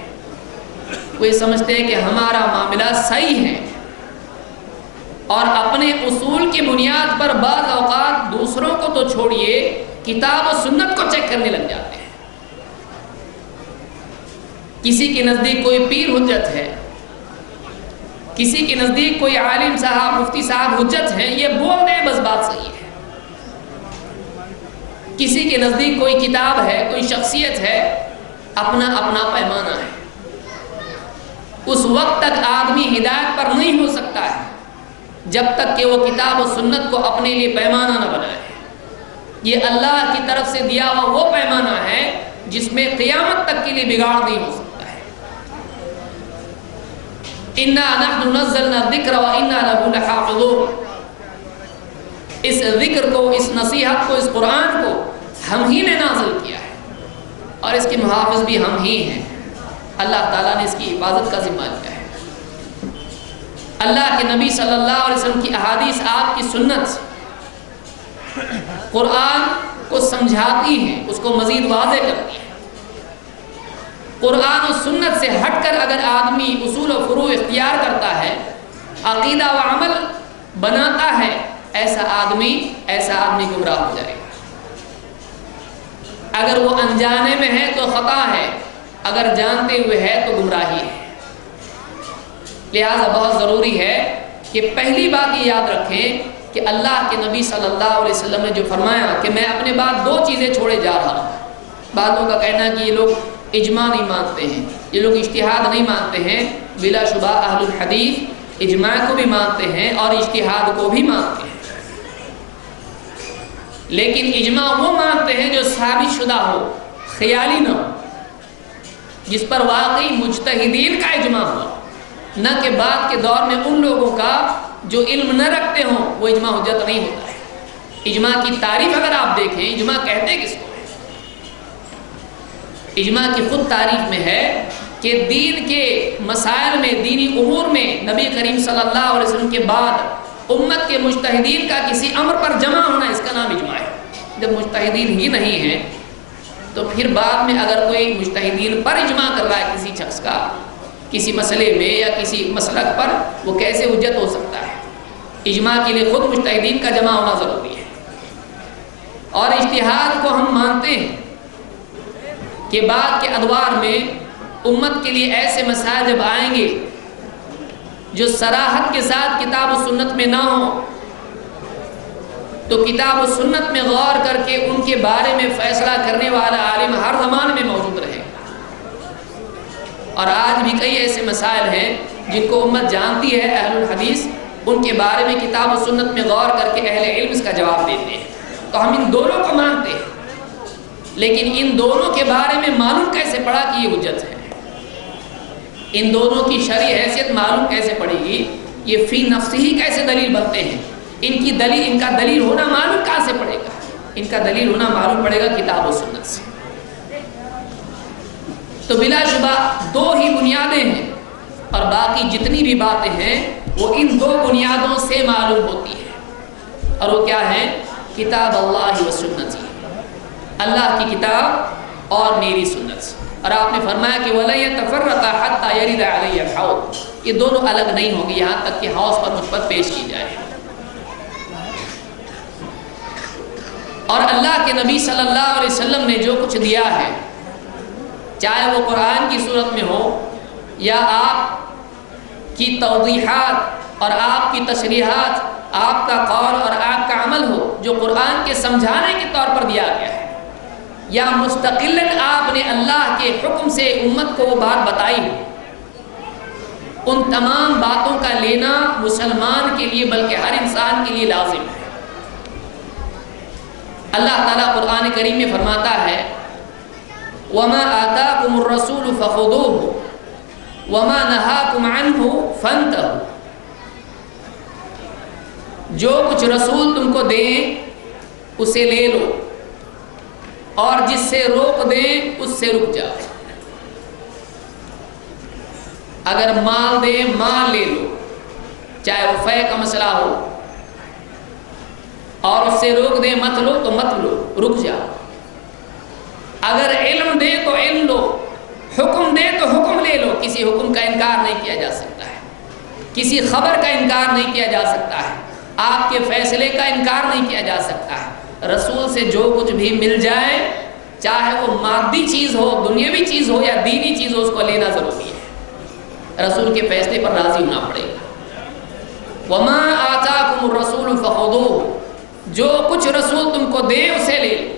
وہ یہ سمجھتے ہیں کہ ہمارا معاملہ صحیح ہے، اور اپنے اصول کی بنیاد پر بعض اوقات دوسروں کو تو چھوڑیے، کتاب و سنت کو چیک کرنے لگ جاتے ہیں۔ کسی کے نزدیک کوئی پیر حجت ہے، کسی کے نزدیک کوئی عالم صاحب، مفتی صاحب حجت ہیں، یہ بول دیں بس بات صحیح ہے۔ کسی کے نزدیک کوئی کتاب ہے، کوئی شخصیت ہے، اپنا اپنا پیمانہ ہے۔ اس وقت تک آدمی ہدایت پر نہیں ہو سکتا ہے جب تک کہ وہ کتاب و سنت کو اپنے لیے پیمانہ نہ بنائے۔ یہ اللہ کی طرف سے دیا ہوا وہ پیمانہ ہے جس میں قیامت تک کے لیے بگاڑ نہیں ہو سکتا ہے۔ اِنَّا نَحْنُ نَزَّلْنَا الذِّكْرَ وَإِنَّا لَهُ لَحَافِظُونَ، اس ذکر کو، اس نصیحت کو، اس قرآن کو ہم ہی نے نازل کیا ہے، اور اس کے محافظ بھی ہم ہی ہیں۔ اللہ تعالیٰ نے اس کی حفاظت کا ذمہ لیا ہے۔ اللہ کے نبی صلی اللہ علیہ وسلم کی احادیث، آپ کی سنت قرآن کو سمجھاتی ہیں، اس کو مزید واضح کرتی ہیں۔ قرآن و سنت سے ہٹ کر اگر آدمی اصول و فروع اختیار کرتا ہے، عقیدہ و عمل بناتا ہے، ایسا آدمی گمراہ ہو جائے گا۔ اگر وہ انجانے میں ہے تو خطا ہے، اگر جانتے ہوئے ہے تو گمراہی ہے۔ لہذا بہت ضروری ہے کہ پہلی بات یہ یاد رکھیں کہ اللہ کے نبی صلی اللہ علیہ وسلم نے جو فرمایا کہ میں اپنے بعد دو چیزیں چھوڑے جا رہا ہوں۔ بعضوں کا کہنا ہے کہ یہ لوگ اجماع نہیں مانتے ہیں، یہ لوگ اجتہاد نہیں مانتے ہیں۔ بلا شبہ اہل الحدیث اجماع کو بھی مانتے ہیں اور اجتہاد کو بھی مانتے ہیں، لیکن اجماع وہ مانتے ہیں جو ثابت شدہ ہو، خیالی نہ ہو، جس پر واقعی مجتہدین کا اجماع ہو، نہ کہ بعد کے دور میں ان لوگوں کا جو علم نہ رکھتے ہوں وہ اجماع حجت نہیں ہوتا ہے۔ اجماع کی تعریف اگر آپ دیکھیں، اجماع کہتے کس کو ہے؟ اجماع کی خود تعریف میں ہے کہ دین کے مسائل میں، دینی امور میں نبی کریم صلی اللہ علیہ وسلم کے بعد امت کے مجتہدین کا کسی امر پر جمع ہونا، اس کا نام اجماع ہے۔ جب مجتہدین ہی نہیں ہیں تو پھر بعد میں اگر کوئی مجتہدین پر اجماع کر رہا ہے کسی شخص کا کسی مسئلے میں یا کسی مسلک پر، وہ کیسے حجت ہو سکتا ہے؟ اجماع کے لیے خود مجتہدین کا جمع ہونا ضروری ہے۔ اور اجتہاد کو ہم مانتے ہیں کہ بعد کے ادوار میں امت کے لیے ایسے مسائل جب آئیں گے جو صراحت کے ساتھ کتاب و سنت میں نہ ہوں، تو کتاب و سنت میں غور کر کے ان کے بارے میں فیصلہ کرنے والا عالم ہر زمانے میں موجود رہے گا۔ اور آج بھی کئی ایسے مسائل ہیں جن کو امت جانتی ہے، اہل الحدیث ان کے بارے میں کتاب و سنت میں غور کر کے اہل علم اس کا جواب دیتے ہیں۔ تو ہم ان دونوں کو مانتے ہیں، لیکن ان دونوں کے بارے میں معلوم کیسے پڑا کہ یہ حجت ہے؟ ان دونوں کی شرعی حیثیت معلوم کیسے پڑے گی؟ یہ فی نفس ہی کیسے دلیل بنتے ہیں؟ ان کا دلیل ہونا معلوم کہاں سے پڑے گا؟ ان کا دلیل ہونا معلوم پڑے گا کتاب و سنت سے۔ تو بلا شبہ دو ہی بنیادیں ہیں، اور باقی جتنی بھی باتیں ہیں وہ ان دو بنیادوں سے معلوم ہوتی ہے۔ اور وہ کیا ہے؟ کتاب اللہ و سنتی، اللہ کی کتاب اور میری سنت۔ اور آپ نے فرمایا کہ وَلَن يَتَفَرَّقَا حَتَّى يَرِدَ عَلَيَّ الْحَوْض، یہ دونوں الگ نہیں ہوں گے یہاں تک کہ حوض پر مجھ پر پیش کی جائے۔ اور اللہ کے نبی صلی اللہ علیہ وسلم نے جو کچھ دیا ہے، چاہے وہ قرآن کی صورت میں ہو یا آپ کی توضیحات اور آپ کی تشریحات، آپ کا قول اور آپ کا عمل ہو جو قرآن کے سمجھانے کے طور پر دیا گیا ہے، یا مستقلاً آپ نے اللہ کے حکم سے امت کو وہ بات بتائی ہو، ان تمام باتوں کا لینا مسلمان کے لیے بلکہ ہر انسان کے لیے لازم ہے۔ اللہ تعالیٰ قرآن کریم میں فرماتا ہے وَمَا آتَاكُمُ الرَّسُولُ فَخُذُوهُ وَمَا نَهَاكُمْ عَنْهُ فَانْتَهُوا، جو کچھ رسول تم کو دیں اسے لے لو، اور جس سے روک دیں اس سے رک جاؤ۔ اگر مال دیں مال لے لو، چاہے وہ فے کا مسئلہ ہو، اور اس سے روک دیں مت لو تو مت لو، رک جاؤ۔ اگر علم دے تو علم لو، حکم دے تو حکم لے لو۔ کسی حکم کا انکار نہیں کیا جا سکتا ہے، کسی خبر کا انکار نہیں کیا جا سکتا ہے، آپ کے فیصلے کا انکار نہیں کیا جا سکتا ہے۔ رسول سے جو کچھ بھی مل جائے، چاہے وہ مادی چیز ہو، دنیاوی چیز ہو یا دینی چیز ہو، اس کو لینا ضروری ہے۔ رسول کے فیصلے پر راضی ہونا پڑے گا۔ وَمَا آتَاكُمُ الرَّسُولُ فَخُذُوهُ، جو کچھ رسول تم کو دے اسے لے لو،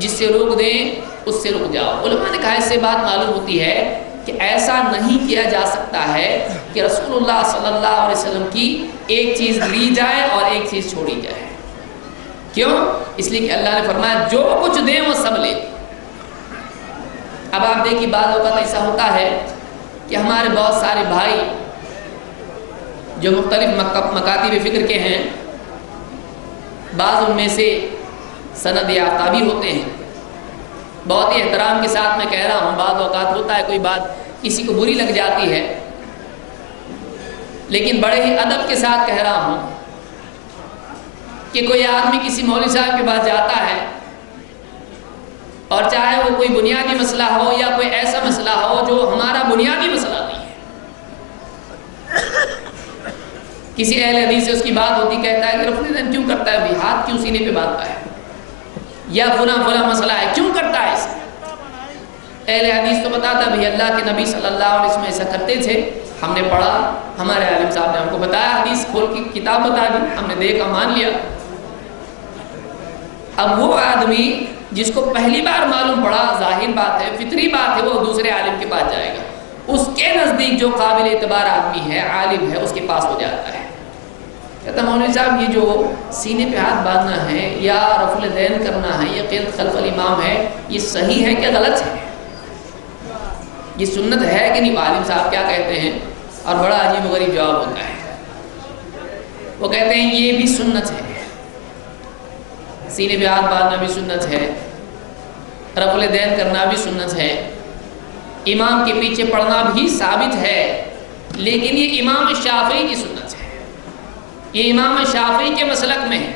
جس سے روک دیں اس سے رک جاؤ۔ علماء نے کہا اس سے بات معلوم ہوتی ہے کہ ایسا نہیں کیا جا سکتا ہے کہ رسول اللہ صلی اللہ علیہ وسلم کی ایک چیز لی جائے اور ایک چیز چھوڑی جائے۔ کیوں؟ اس لیے کہ اللہ نے فرمایا جو کچھ دیں وہ سب لے۔ اب آپ دیکھیے بعض اوقات ایسا ہوتا ہے کہ ہمارے بہت سارے بھائی جو مختلف مکاتب فکر کے ہیں، بعض ان میں سے سند یافتہ بھی ہوتے ہیں۔ بہت ہی احترام کے ساتھ میں کہہ رہا ہوں، بعض اوقات ہوتا ہے کوئی بات کسی کو بری لگ جاتی ہے، لیکن بڑے ہی ادب کے ساتھ کہہ رہا ہوں کہ کوئی آدمی کسی مولوی صاحب کے پاس جاتا ہے اور چاہے وہ کوئی بنیادی مسئلہ ہو یا کوئی ایسا مسئلہ ہو جو ہمارا بنیادی مسئلہ نہیں ہے. کسی اہل حدیث سے اس کی بات ہوتی، کہتا ہے کہ رفع الیدین کیوں کرتا ہے، ہاتھ کیوں سینے پہ باندھتا ہے، یا فلاں مسئلہ ہے کیوں کرتا ہے اسے. اہل حدیث تو بتاتا بھی اللہ کے نبی صلی اللہ علیہ وسلم ایسا کرتے تھے، ہم نے پڑھا، ہمارے عالم صاحب نے ہم کو بتایا، حدیث کھول کی کتاب بتا دی، ہم نے دیکھا مان لیا. اب وہ آدمی جس کو پہلی بار معلوم پڑا، ظاہر بات ہے، فطری بات ہے، وہ دوسرے عالم کے پاس جائے گا، اس کے نزدیک جو قابل اعتبار آدمی ہے، عالم ہے، اس کے پاس ہو جاتا ہے. کہتا مولوی صاحب یہ جو سینے پہ ہاتھ باندھنا ہے یا رفع الیدین کرنا ہے یا قیام خلف الامام ہے، یہ صحیح ہے کہ غلط ہے، یہ سنت ہے کہ نہیں. عالم صاحب کیا کہتے ہیں، اور بڑا عجیب و غریب جواب ہوتا ہے. وہ کہتے ہیں یہ بھی سنت ہے، سینے پہ ہاتھ باندھنا بھی سنت ہے، رفع الیدین کرنا بھی سنت ہے، امام کے پیچھے پڑھنا بھی ثابت ہے، لیکن یہ امام شافعی کی سنت ہے، یہ امام شافعی کے مسلک میں ہے.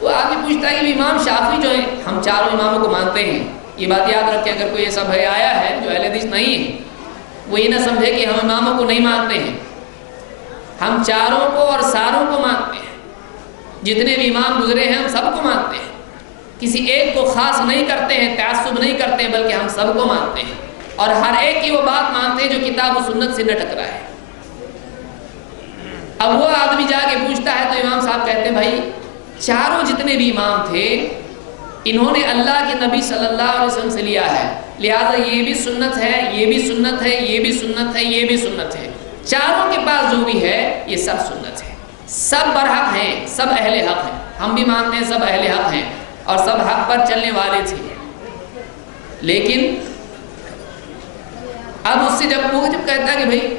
وہ آگے پوچھتا ہے کہ امام شافعی جو ہیں، ہم چاروں اماموں کو مانتے ہیں. یہ بات یاد رکھیں، اگر کوئی ایسا بھائی آیا ہے جو اہل حدیث نہیں ہے، وہ یہ نہ سمجھے کہ ہم اماموں کو نہیں مانتے ہیں. ہم چاروں کو اور ساروں کو مانتے ہیں، جتنے بھی امام گزرے ہیں ہم سب کو مانتے ہیں، کسی ایک کو خاص نہیں کرتے ہیں، تعصب نہیں کرتے ہیں، بلکہ ہم سب کو مانتے ہیں، اور ہر ایک کی وہ بات مانتے ہیں جو کتاب و سنت سے نہ ٹکرائے. اب وہ آدمی جا کے پوچھتا ہے تو امام صاحب کہتے ہیں بھائی چاروں جتنے بھی امام تھے انہوں نے اللہ کے نبی صلی اللہ علیہ وسلم سے لیا ہے، لہذا یہ بھی سنت ہے، یہ بھی سنت ہے، یہ بھی سنت ہے، یہ بھی سنت ہے. چاروں کے پاس جو بھی ہے یہ سب سنت ہے، سب برحق ہیں، سب اہل حق ہیں. ہم بھی مانتے ہیں سب اہل حق ہیں اور سب حق پر چلنے والے تھے. لیکن اب اس سے جب کہتا ہے کہ بھائی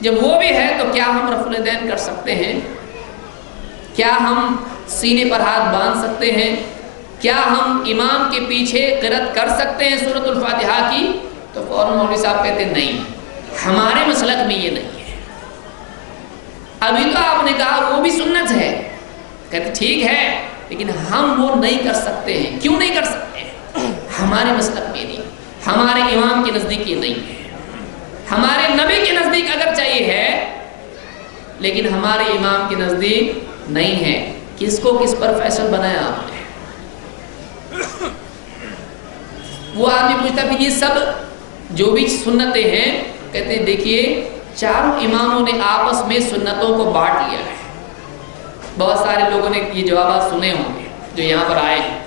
جب وہ بھی ہے تو کیا ہم رفع الیدین کر سکتے ہیں، کیا ہم سینے پر ہاتھ باندھ سکتے ہیں، کیا ہم امام کے پیچھے قرأت کر سکتے ہیں سورۃ الفاتحہ کی. تو فوراً مولوی صاحب کہتے ہیں نہیں، ہمارے مسلک میں یہ نہیں ہے. ابھی تو آپ نے کہا وہ بھی سنت ہے، کہتے ٹھیک ہے لیکن ہم وہ نہیں کر سکتے ہیں. کیوں نہیں کر سکتے ہیں؟ ہمارے مسلک میں نہیں، ہمارے امام کے نزدیک یہ نہیں ہے، ہمارے نبی کے نزدیک اگر چاہیے ہے لیکن ہمارے امام کے نزدیک نہیں ہے. کس کو کس پر فیصل بنایا آپ نے؟ وہ آدمی پوچھتا کہ یہ سب جو بھی سنتیں ہیں، کہتے ہیں دیکھیے چاروں اماموں نے آپس میں سنتوں کو بانٹ لیا ہے. بہت سارے لوگوں نے یہ جوابات سنے ہوں گے جو یہاں پر آئے ہیں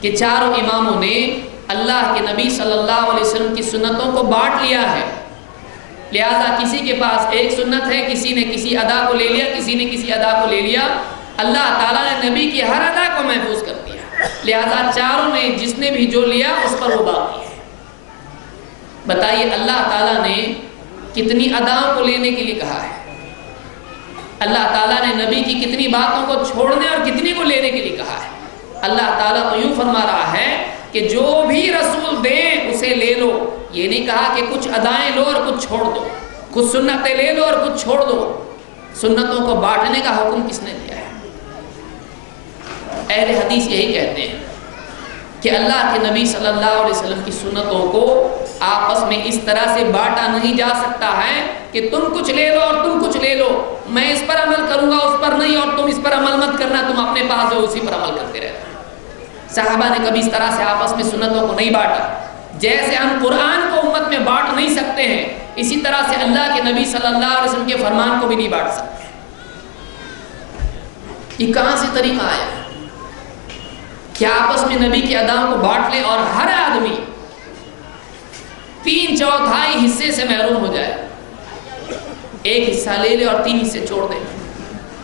کہ چاروں اماموں نے اللہ کے نبی صلی اللہ علیہ وسلم کی سنتوں کو بانٹ لیا ہے، لہذا کسی کے پاس ایک سنت ہے، کسی نے کسی ادا کو لے لیا، کسی نے کسی ادا کو لے لیا. اللہ تعالیٰ نے نبی کی ہر ادا کو محفوظ کر دیا، لہذا چاروں نے جس نے بھی جو لیا اس پر وہ باقی ہے. بتائیے اللہ تعالیٰ نے کتنی اداؤں کو لینے کے لیے کہا ہے، اللہ تعالیٰ نے نبی کی کتنی باتوں کو چھوڑنے اور کتنی کو لینے کے لیے کہا ہے. اللہ تعالیٰ تو یوں فرما رہا ہے کہ جو بھی رسول دیں اسے لے لو، یہ نہیں کہا کہ کچھ ادائیں لو اور کچھ چھوڑ دو، کچھ سنتیں لے لو اور کچھ چھوڑ دو. سنتوں کو بانٹنے کا حکم کس نے دیا ہے؟ اہل حدیث یہی کہتے ہیں کہ اللہ کے نبی صلی اللہ علیہ وسلم کی سنتوں کو آپس میں اس طرح سے بانٹا نہیں جا سکتا ہے کہ تم کچھ لے لو اور تم کچھ لے لو، میں اس پر عمل کروں گا اس پر نہیں، اور تم اس پر عمل مت کرنا، تم اپنے پاس جو اسی پر عمل کرتے رہتے. صحابہ نے کبھی اس طرح سے آپس میں سنتوں کو نہیں بانٹا. جیسے ہم قرآن کو امت میں بانٹ نہیں سکتے ہیں، اسی طرح سے اللہ کے نبی صلی اللہ علیہ وسلم کے فرمان کو بھی نہیں بانٹ سکتے. یہ کہاں سے طریقہ آیا کہ آپس میں نبی کی اداؤں کو بانٹ لے اور ہر آدمی 3/4 حصے سے محروم ہو جائے، ایک حصہ لے لے اور 3 حصے چھوڑ دے؟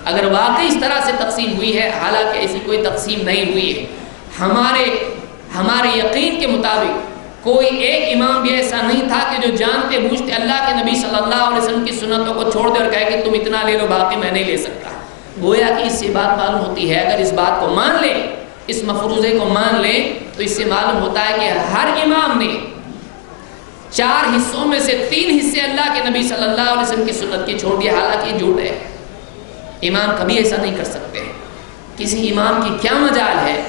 اگر واقعی اس طرح سے تقسیم ہوئی ہے، حالانکہ ایسی کوئی تقسیم نہیں ہوئی ہے، ہمارے یقین کے مطابق کوئی ایک امام بھی ایسا نہیں تھا کہ جو جانتے بوجھتے اللہ کے نبی صلی اللہ علیہ وسلم کی سنتوں کو چھوڑ دے اور کہے کہ تم اتنا لے لو باقی میں نہیں لے سکتا. گویا کہ اس سے بات معلوم ہوتی ہے، اگر اس بات کو مان لیں، اس مفروضے کو مان لیں، تو اس سے معلوم ہوتا ہے کہ ہر امام نے 4 حصوں میں سے 3 حصے اللہ کے نبی صلی اللہ علیہ وسلم کی سنت کی چھوڑ دیا. حالانکہ جھوٹ ہے، امام کبھی ایسا نہیں کر سکتے. کسی امام کی کیا مجال ہے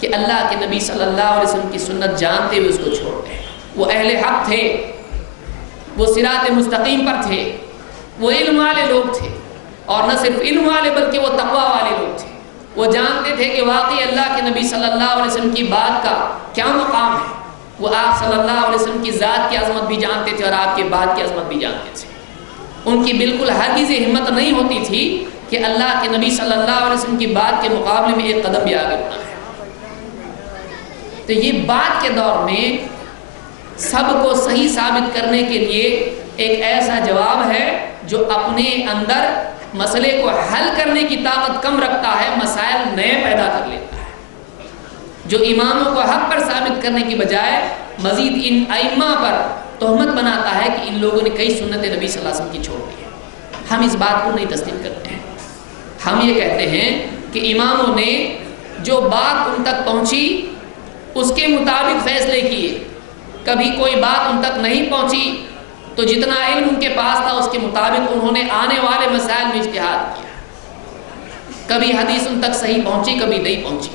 کہ اللہ کے نبی صلی اللہ علیہ وسلم کی سنت جانتے ہوئے اس کو چھوڑ دیں۔ وہ اہل حق تھے، وہ صراط مستقیم پر تھے، وہ علم والے لوگ تھے، اور نہ صرف علم والے بلکہ وہ تقوی والے لوگ تھے۔ وہ جانتے تھے کہ واقعی اللہ کے نبی صلی اللہ علیہ وسلم کی بات کا کیا مقام ہے۔ وہ آپ صلی اللہ علیہ وسلم کی ذات کی عظمت بھی جانتے تھے اور آپ کے بات کی عظمت بھی جانتے تھے۔ ان کی بالکل ہرگز ہمت نہیں ہوتی تھی کہ اللہ کے نبی صلی اللہ علیہ وسلم کی بات کے مقابلے میں ایک قدم بھی آگے بڑھنا ہے۔ تو یہ بات کے دور میں سب کو صحیح ثابت کرنے کے لیے ایک ایسا جواب ہے جو اپنے اندر مسئلے کو حل کرنے کی طاقت کم رکھتا ہے، مسائل نئے پیدا کر لیتا ہے، جو اماموں کو حق پر ثابت کرنے کی بجائے مزید ان ائمہ پر تہمت بناتا ہے کہ ان لوگوں نے کئی سنت نبی صلی اللہ علیہ وسلم کی چھوڑ دی ہے۔ ہم اس بات کو نہیں تسلیم کرتے ہیں۔ ہم یہ کہتے ہیں کہ اماموں نے جو بات ان تک پہنچی اس کے مطابق فیصلے کیے، کبھی کوئی بات ان تک نہیں پہنچی تو جتنا علم ان کے پاس تھا اس کے مطابق انہوں نے آنے والے مسائل میں اجتہاد کیا۔ کبھی حدیث ان تک صحیح پہنچی، کبھی نہیں پہنچی،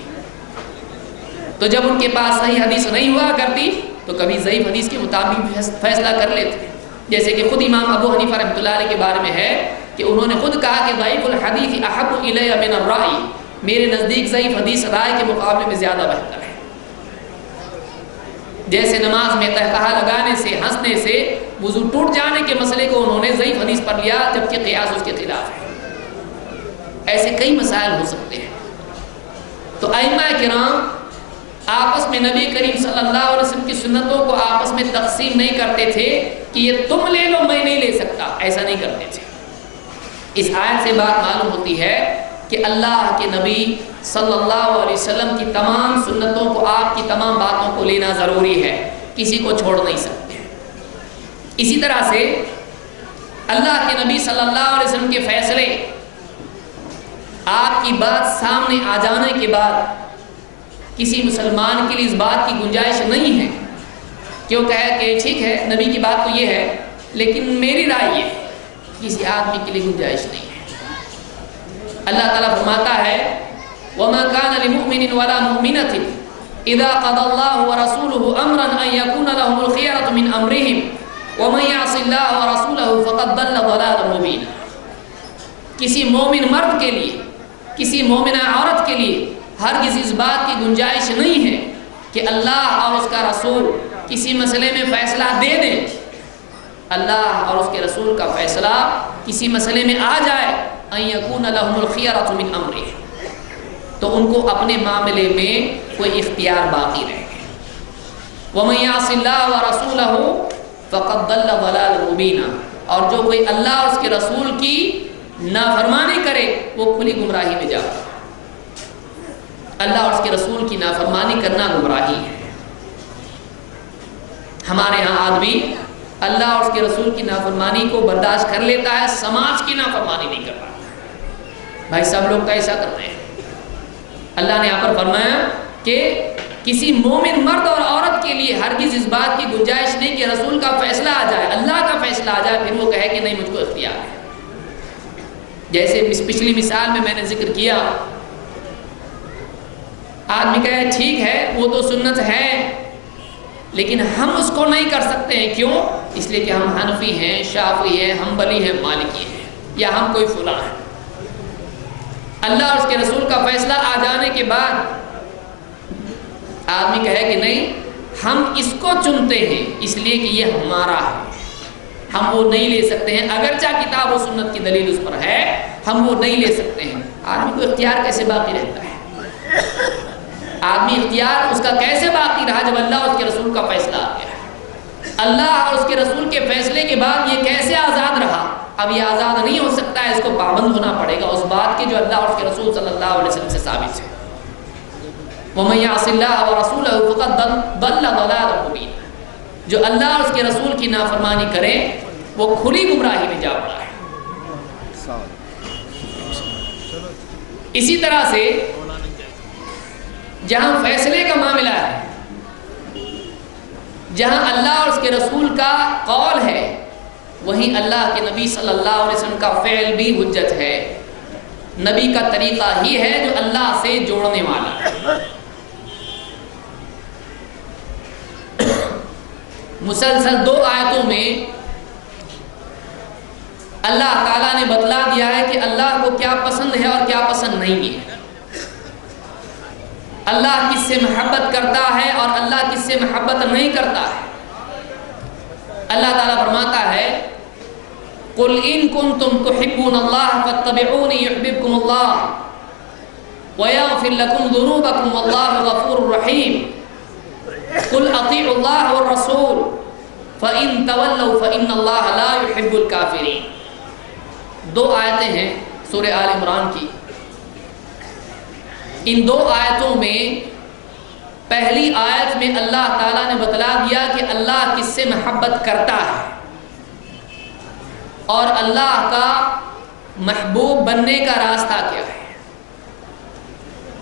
تو جب ان کے پاس صحیح حدیث نہیں ہوا کرتی تو کبھی ضعیف حدیث کے مطابق فیصلہ کر لیتے، جیسے کہ خود امام ابو حنیفہ رحمۃ اللہ علیہ کے بارے میں ہے کہ انہوں نے خود کہا کہ ضعیف الحدیث احب الی من الرأی، میرے نزدیک ضعیف حدیث رائے کے مقابلے میں زیادہ بہتر ہے۔ جیسے نماز میں تہتہا لگانے سے، ہنسنے سے وضو ٹوٹ جانے کے مسئلے کو انہوں نے ضعیف حدیث پر لیا جبکہ قیاس اس کے خلاف ہے۔ ایسے کئی مسائل ہو سکتے ہیں۔ تو ائمہ کرام آپس میں نبی کریم صلی اللہ علیہ وسلم کی سنتوں کو آپس میں تقسیم نہیں کرتے تھے کہ یہ تم لے لو میں نہیں لے سکتا، ایسا نہیں کرتے تھے۔ اس آیت سے بات معلوم ہوتی ہے کہ اللہ کے نبی صلی اللہ علیہ وسلم کی تمام سنتوں کو، آپ کی تمام باتوں کو لینا ضروری ہے، کسی کو چھوڑ نہیں سکتے۔ اسی طرح سے اللہ کے نبی صلی اللہ علیہ وسلم کے فیصلے آپ کی بات سامنے آ جانے کے بعد کسی مسلمان کے لیے اس بات کی گنجائش نہیں ہے کہ وہ کہے کہ ٹھیک ہے نبی کی بات تو یہ ہے لیکن میری رائے یہ ہے، کسی آدمی کے لیے گنجائش نہیں ہے۔ اللہ تعالیٰ فرماتا ہے وَمَا كَانَ لِمُؤْمِنٍ وَلَا مُؤْمِنَةٍ إِذَا قَضَى اللَّهُ وَرَسُولُهُ أَمْرًا أَن يَكُونَ لَهُمُ الْخِيَرَةُ مِنْ أَمْرِهِمْ وَمَن يَعْصِ اللَّهَ وَرَسُولَهُ فَقَدْ ضَلَّ ضَلَالًا مُبِينًا۔ کسی مومن مرد کے لیے، کسی مومنہ عورت کے لیے ہرگز اس بات کی گنجائش نہیں ہے کہ اللہ اور اس کا رسول کسی مسئلے میں فیصلہ دے دیں، اللہ اور اس کے رسول کا فیصلہ کسی مسئلے میں آ جائے ان یکون لهم الخیرۃ من امرہ، تو ان کو اپنے معاملے میں کوئی اختیار باقی رہے۔ ومن یعص اللہ ورسولہ فقد ضل ضلالا مبینا، اور جو کوئی اللہ اور اس کے رسول کی نافرمانی کرے وہ کھلی گمراہی میں جائے۔ اللہ اور اس کے رسول کی نافرمانی کرنا گمراہی ہے۔ ہمارے ہاں آدمی اللہ اور اس کے رسول کی نافرمانی کو برداشت کر لیتا ہے، سماج کی نافرمانی نہیں کر پاتا۔ بھائی سب لوگ تو ایسا کرتے ہیں۔ اللہ نے یہاں پر فرمایا کہ کسی مومن مرد اور عورت کے لیے ہرگز اس بات کی گنجائش نہیں کہ رسول کا فیصلہ آ جائے، اللہ کا فیصلہ آ جائے، پھر وہ کہے کہ نہیں مجھ کو اختیار ہے۔ جیسے پچھلی مثال میں نے ذکر کیا، آدمی کہے ٹھیک ہے وہ تو سنت ہے لیکن ہم اس کو نہیں کر سکتے ہیں، کیوں؟ اس لیے کہ ہم حنفی ہیں، شافعی ہیں، حنبلی ہیں، مالکی ہیں، یا ہم کوئی فلاں ہیں۔ اللہ اور اس کے رسول کا فیصلہ آ جانے کے بعد آدمی کہے کہ نہیں ہم اس کو چنتے ہیں اس لیے کہ یہ ہمارا ہے، ہم وہ نہیں لے سکتے ہیں، اگرچہ کتاب و سنت کی دلیل اس پر ہے ہم وہ نہیں لے سکتے ہیں۔ آدمی کو اختیار کیسے باقی رہتا ہے؟ آدمی اختیار اس کا کیسے باقی رہا جب اللہ اور اس کے رسول کا فیصلہ آ گیا؟ اللہ اور اس کے رسول کے فیصلے کے بعد یہ کیسے آزاد رہا؟ اب یہ آزاد نہیں ہو سکتا ہے، اس کو پابند ہونا پڑے گا اس بات کے جو اللہ اور اس کے رسول صلی اللہ علیہ وسلم سے ثابت ہے۔ وَمَن يَعْصِ اللَّهَ وَرَسُولَهُ فَقَدْ ضَلَّ ضَلَالًا مُبِينًا۔ جو اللہ اور اس کے رسول کی نافرمانی کرے وہ کھلی گمراہی میں جا پڑا ہے۔ اسی طرح سے جہاں فیصلے کا معاملہ ہے، جہاں اللہ اور اس کے رسول کا قول ہے، وہیں اللہ کے نبی صلی اللہ علیہ وسلم کا فعل بھی حجت ہے۔ نبی کا طریقہ ہی ہے جو اللہ سے جوڑنے والا ہے۔ مسلسل 2 آیتوں میں اللہ تعالیٰ نے بتلا دیا ہے کہ اللہ کو کیا پسند ہے اور کیا پسند نہیں ہے، اللہ کس سے محبت کرتا ہے اور اللہ کس سے محبت نہیں کرتا ہے۔ اللہ تعالیٰ فرماتا ہے قُلْ إِن كُنتُمْ تُحِبُّونَ اللَّهَ فَاتَّبِعُونِي يُحْبِبْكُمُ اللَّهُ وَيَغْفِرْ لَكُمْ ذُنُوبَكُمْ وَاللَّهُ غَفُورٌ رَحِيمٌ قُلْ أَطِيعُوا اللَّهَ وَالرَّسُولَ فَإِن تَوَلَّوْا فَإِنَّ اللَّهَ لَا يُحِبُّ الْكَافِرِينَ۔ 2 آیتیں ہیں سورہ آل عمران کی۔ ان 2 آیتوں میں پہلی آیت میں اللہ تعالیٰ نے بتلا دیا کہ اللہ کس سے محبت کرتا ہے اور اللہ کا محبوب بننے کا راستہ کیا ہے،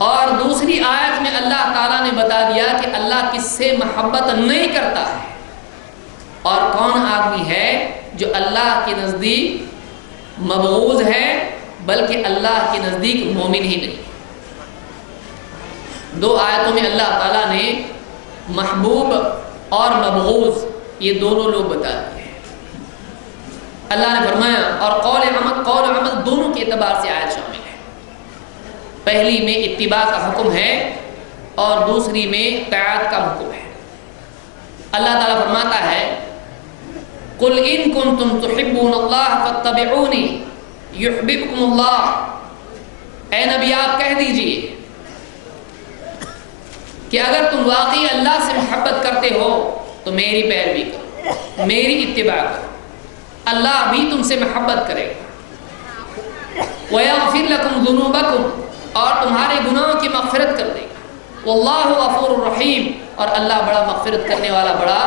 اور دوسری آیت میں اللہ تعالیٰ نے بتا دیا کہ اللہ کس سے محبت نہیں کرتا ہے اور کون آدمی ہے جو اللہ کے نزدیک مبغوض ہے بلکہ اللہ کے نزدیک مومن ہی نہیں۔ 2 آیتوں میں اللہ تعالیٰ نے محبوب اور مبغوض یہ دونوں لوگ بتا دیے۔ اللہ نے فرمایا اور قول عمل دونوں کے اعتبار سے آیت شامل ہے۔ پہلی میں اتباع کا حکم ہے اور دوسری میں اطاعت کا حکم ہے۔ اللہ تعالیٰ فرماتا ہے قُلْ إِن كُنتُمْ تُحِبُّونَ اللَّهَ فَاتَّبِعُونِي يُحْبِبْكُمُ اللَّهُ۔ اے نبی آپ کہہ دیجئے کہ اگر تم واقعی اللہ سے محبت کرتے ہو تو میری پیروی کرو، میری اتباع کرو، اللہ بھی تم سے محبت کرے گا۔ وَيَغْفِرْ لَكُمْ ذُنُوبَكُمْ اور تمہارے گناہوں کی مغفرت کر دے گا۔ وَاللَّهُ غَفُورٌ رَحِيمٌ اور اللہ بڑا مغفرت کرنے والا، بڑا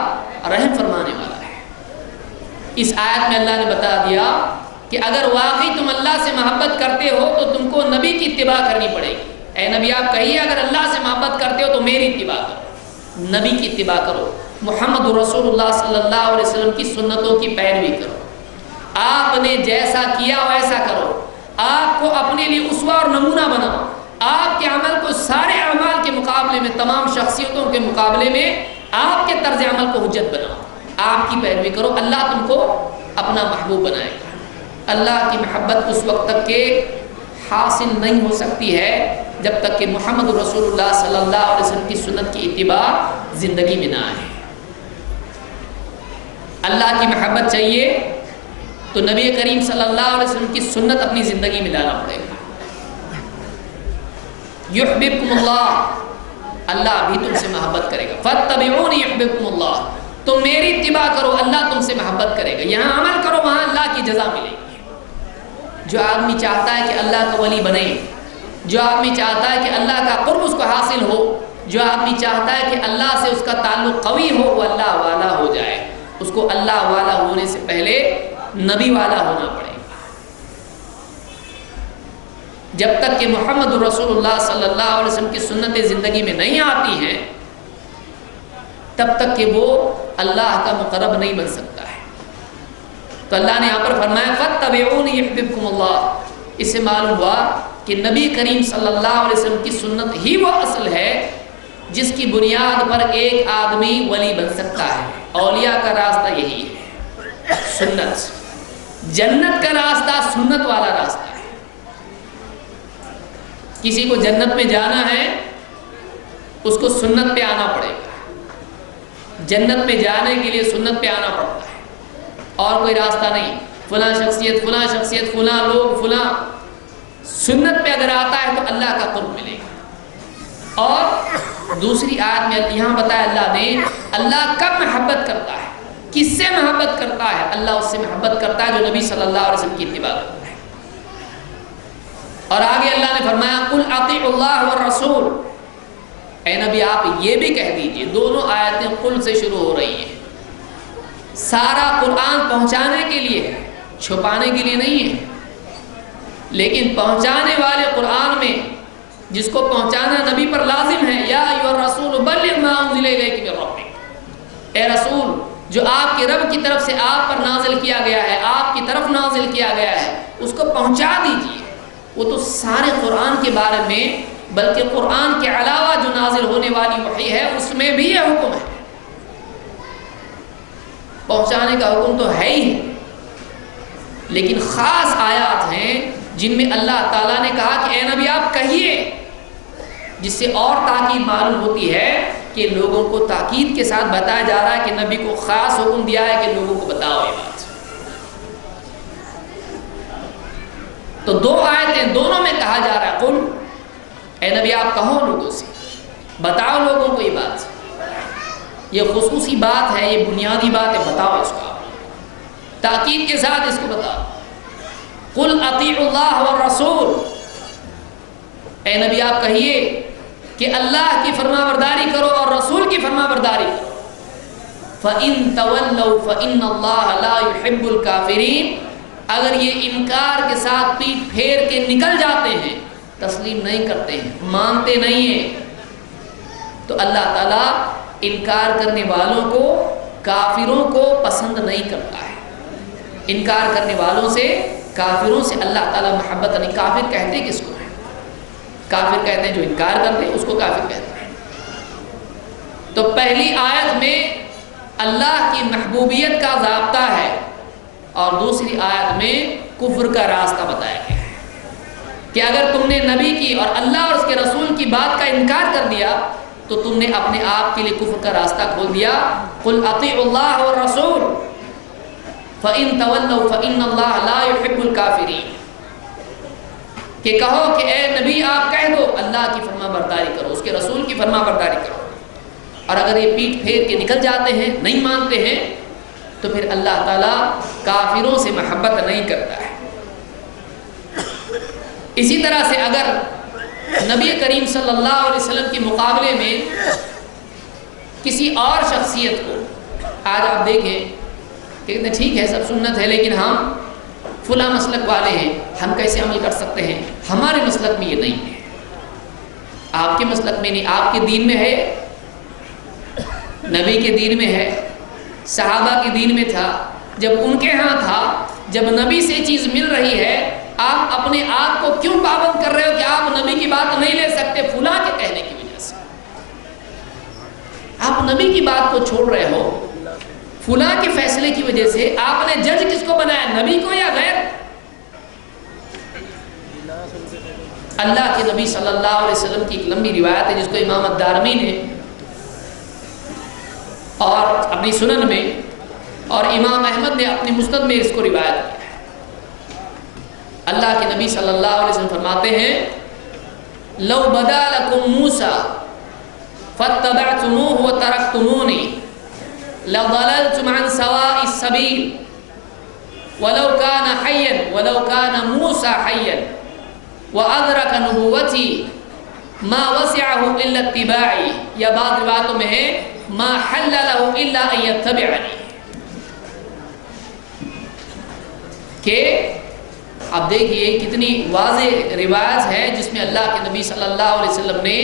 رحم فرمانے والا ہے۔ اس آیت میں اللہ نے بتا دیا کہ اگر واقعی تم اللہ سے محبت کرتے ہو تو تم کو نبی کی اتباع کرنی پڑے گی۔ اے نبی آپ کہیے اگر اللہ سے محبت کرتے ہو تو میری اتباع کرو، نبی کی اتباع کرو، محمد رسول اللہ صلی اللہ علیہ وسلم کی سنتوں کی پیروی کرو، آپ نے جیسا کیا ویسا کرو، آپ کو اپنے لیے اسوہ اور نمونہ بناؤ، آپ کے عمل کو سارے اعمال کے مقابلے میں، تمام شخصیتوں کے مقابلے میں آپ کے طرز عمل کو حجت بناؤ، آپ کی پیروی کرو، اللہ تم کو اپنا محبوب بنائے گا۔ اللہ کی محبت اس وقت تک کہ حاصل نہیں ہو سکتی ہے جب تک کہ محمد رسول اللہ صلی اللہ علیہ وسلم کی سنت کی اتباع زندگی میں نہ آئے۔ اللہ کی محبت چاہیے تو نبی کریم صلی اللہ علیہ وسلم کی سنت اپنی زندگی میں لانا پڑے گا۔ یحببکم اللہ، اللہ بھی تم سے محبت کرے گا۔ فاتبعونی یحببکم اللہ، تم میری اتباع کرو اللہ تم سے محبت کرے گا۔ یہاں عمل کرو وہاں اللہ کی جزا ملے گی۔ جو آدمی چاہتا ہے کہ اللہ کا ولی بنے، جو آدمی چاہتا ہے کہ اللہ کا قرب اس کو حاصل ہو، جو آدمی چاہتا ہے کہ اللہ سے اس کا تعلق قوی ہو، وہ اللہ والا ہو جائے۔ اس کو اللہ والا ہونے سے پہلے نبی والا ہونا پڑے گا۔ جب تک کہ محمد رسول اللہ صلی اللہ علیہ وسلم کی سنتیں زندگی میں نہیں آتی ہیں تب تک کہ وہ اللہ کا مقرب نہیں بن سکتا ہے۔ تو اللہ نے یہاں پر فرمایا فَاتَّبِعُونِ يُحْبِبْكُمُ اللَّهُ، اس سے معلوم ہوا کہ نبی کریم صلی اللہ علیہ وسلم کی سنت ہی وہ اصل ہے جس کی بنیاد پر ایک آدمی ولی بن سکتا ہے۔ اولیاء کا راستہ یہی ہے، سنت۔ جنت کا راستہ سنت والا راستہ ہے۔ کسی کو جنت میں جانا ہے اس کو سنت پہ آنا پڑے گا، جنت میں جانے کے لیے سنت پہ آنا پڑتا ہے، اور کوئی راستہ نہیں۔ فلاں شخصیت فلاں لوگ فلاں، سنت پہ اگر آتا ہے تو اللہ کا قرب ملے گا۔ اور دوسری آیت میں یہاں بتایا اللہ نے اللہ کب محبت کرتا ہے، کس سے محبت کرتا ہے؟ اللہ اس سے محبت کرتا ہے جو نبی صلی اللہ علیہ وسلم کی اتباع کرتا ہے۔ اور آگے اللہ نے فرمایا قُلْ أَطِيعُوا اللَّهَ وَالرَّسُولَ، اے نبی آپ یہ بھی کہہ دیجئے، دونوں آیتیں قل سے شروع ہو رہی ہیں۔ سارا قرآن پہنچانے کے لیے ہے، چھپانے کے لیے نہیں ہے، لیکن پہنچانے والے قرآن میں جس کو پہنچانا نبی پر لازم ہے، یا ایھا الرسول بلغ ما انزل الیک من ربک، اے رسول جو آپ کے رب کی طرف سے آپ پر نازل کیا گیا ہے، آپ کی طرف نازل کیا گیا ہے، اس کو پہنچا دیجئے۔ وہ تو سارے قرآن کے بارے میں، بلکہ قرآن کے علاوہ جو نازل ہونے والی وحی ہے اس میں بھی یہ حکم ہے۔ پہنچانے کا حکم تو ہے ہی، لیکن خاص آیات ہیں جن میں اللہ تعالیٰ نے کہا کہ اے نبی آپ کہیے، جس سے اور تاکید معلوم ہوتی ہے کہ لوگوں کو تاکید کے ساتھ بتایا جا رہا ہے کہ نبی کو خاص حکم دیا ہے کہ لوگوں کو بتاؤ یہ بات۔ تو دو آیتیں، دونوں میں کہا جا رہا ہے قل، اے نبی آپ کہو لوگوں سے، بتاؤ لوگوں کو یہ بات، یہ خصوصی بات ہے، یہ بنیادی بات ہے، بتاؤ اس کو، تاکید کے ساتھ اس کو بتاؤ۔ قل اطیعوا اللہ والرسول، اے نبی آپ کہیے کہ اللہ کی فرما برداری کرو اور رسول کی فرما برداری کرو۔ فَإِن تَوَلَّوْا فَإِنَّ اللَّهَ لَا يُحِبُّ الْكَافِرِينَ، اگر یہ انکار کے ساتھ پیٹ پھیر کے نکل جاتے ہیں، تسلیم نہیں کرتے ہیں، مانتے نہیں ہیں، تو اللہ تعالیٰ انکار کرنے والوں کو، کافروں کو پسند نہیں کرتا ہے۔ انکار کرنے والوں سے، کافروں سے اللہ تعالیٰ محبت نہیں۔ کافر کہتے کس کو ہے؟ کافر کہتے ہیں جو انکار کرتے ہیں، اس کو کافر کہتے ہیں۔ تو پہلی آیت میں اللہ کی محبوبیت کا ضابطہ ہے، اور دوسری آیت میں کفر کا راستہ بتایا گیا ہے کہ اگر تم نے نبی کی اور اللہ اور اس کے رسول کی بات کا انکار کر دیا تو تم نے اپنے آپ کے لیے کفر کا راستہ کھول دیا۔ قل اطیعوا اللہ والرسول فَإِن تَوَلَّوْا فَإِنَّ اللَّهَ لَا يُحِبُّ الْكَافِرِينَ، کہ کہو کہ اے نبی آپ کہہ دو اللہ کی فرما برداری کرو، اس کے رسول کی فرما برداری کرو، اور اگر یہ پیٹ پھیر کے نکل جاتے ہیں، نہیں مانتے ہیں، تو پھر اللہ تعالیٰ کافروں سے محبت نہیں کرتا ہے۔ اسی طرح سے اگر نبی کریم صلی اللہ علیہ وسلم کے مقابلے میں کسی اور شخصیت کو، آج آپ دیکھیں کہ کہتے ہیں ٹھیک ہے سب سنت ہے لیکن ہم فلاں مسلک والے ہیں، ہم کیسے عمل کر سکتے ہیں، ہمارے مسلک میں یہ نہیں ہے، آپ کے مسلک میں نہیں، آپ کے دین میں ہے، نبی کے دین میں ہے، صحابہ کے دین میں تھا، جب ان کے ہاں تھا، جب نبی سے چیز مل رہی ہے، آپ اپنے آپ کو کیوں پابند کر رہے ہو کہ آپ نبی کی بات نہیں لے سکتے فلاں کے کہنے کی وجہ سے؟ آپ نبی کی بات کو چھوڑ رہے ہو فلاں کے فیصلے کی وجہ سے۔ آپ نے جج کس کو بنایا، نبی کو یا غیر؟ اللہ کے نبی صلی اللہ علیہ وسلم کی ایک لمبی روایت ہے جس کو امام الدارمی نے اور اپنی سنن میں اور امام احمد نے اپنی مسند میں اس کو روایت کیا ہے۔ اللہ کے نبی صلی اللہ علیہ وسلم فرماتے ہیں لو بدا لکم موسیٰ فاتبعتموہ وترکتمونی لضللتم عن سواء السبیل ولو کان حیا ولو کان موسیٰ حیا وادرک نبوتی ما وسعہ الا اتباعی، یا بعض روایتوں میں ہے ما حل له الا ان يتبعني، کہ اب دیکھیے کتنی واضح روایت ہے جس میں اللہ کے نبی صلی اللہ علیہ وسلم نے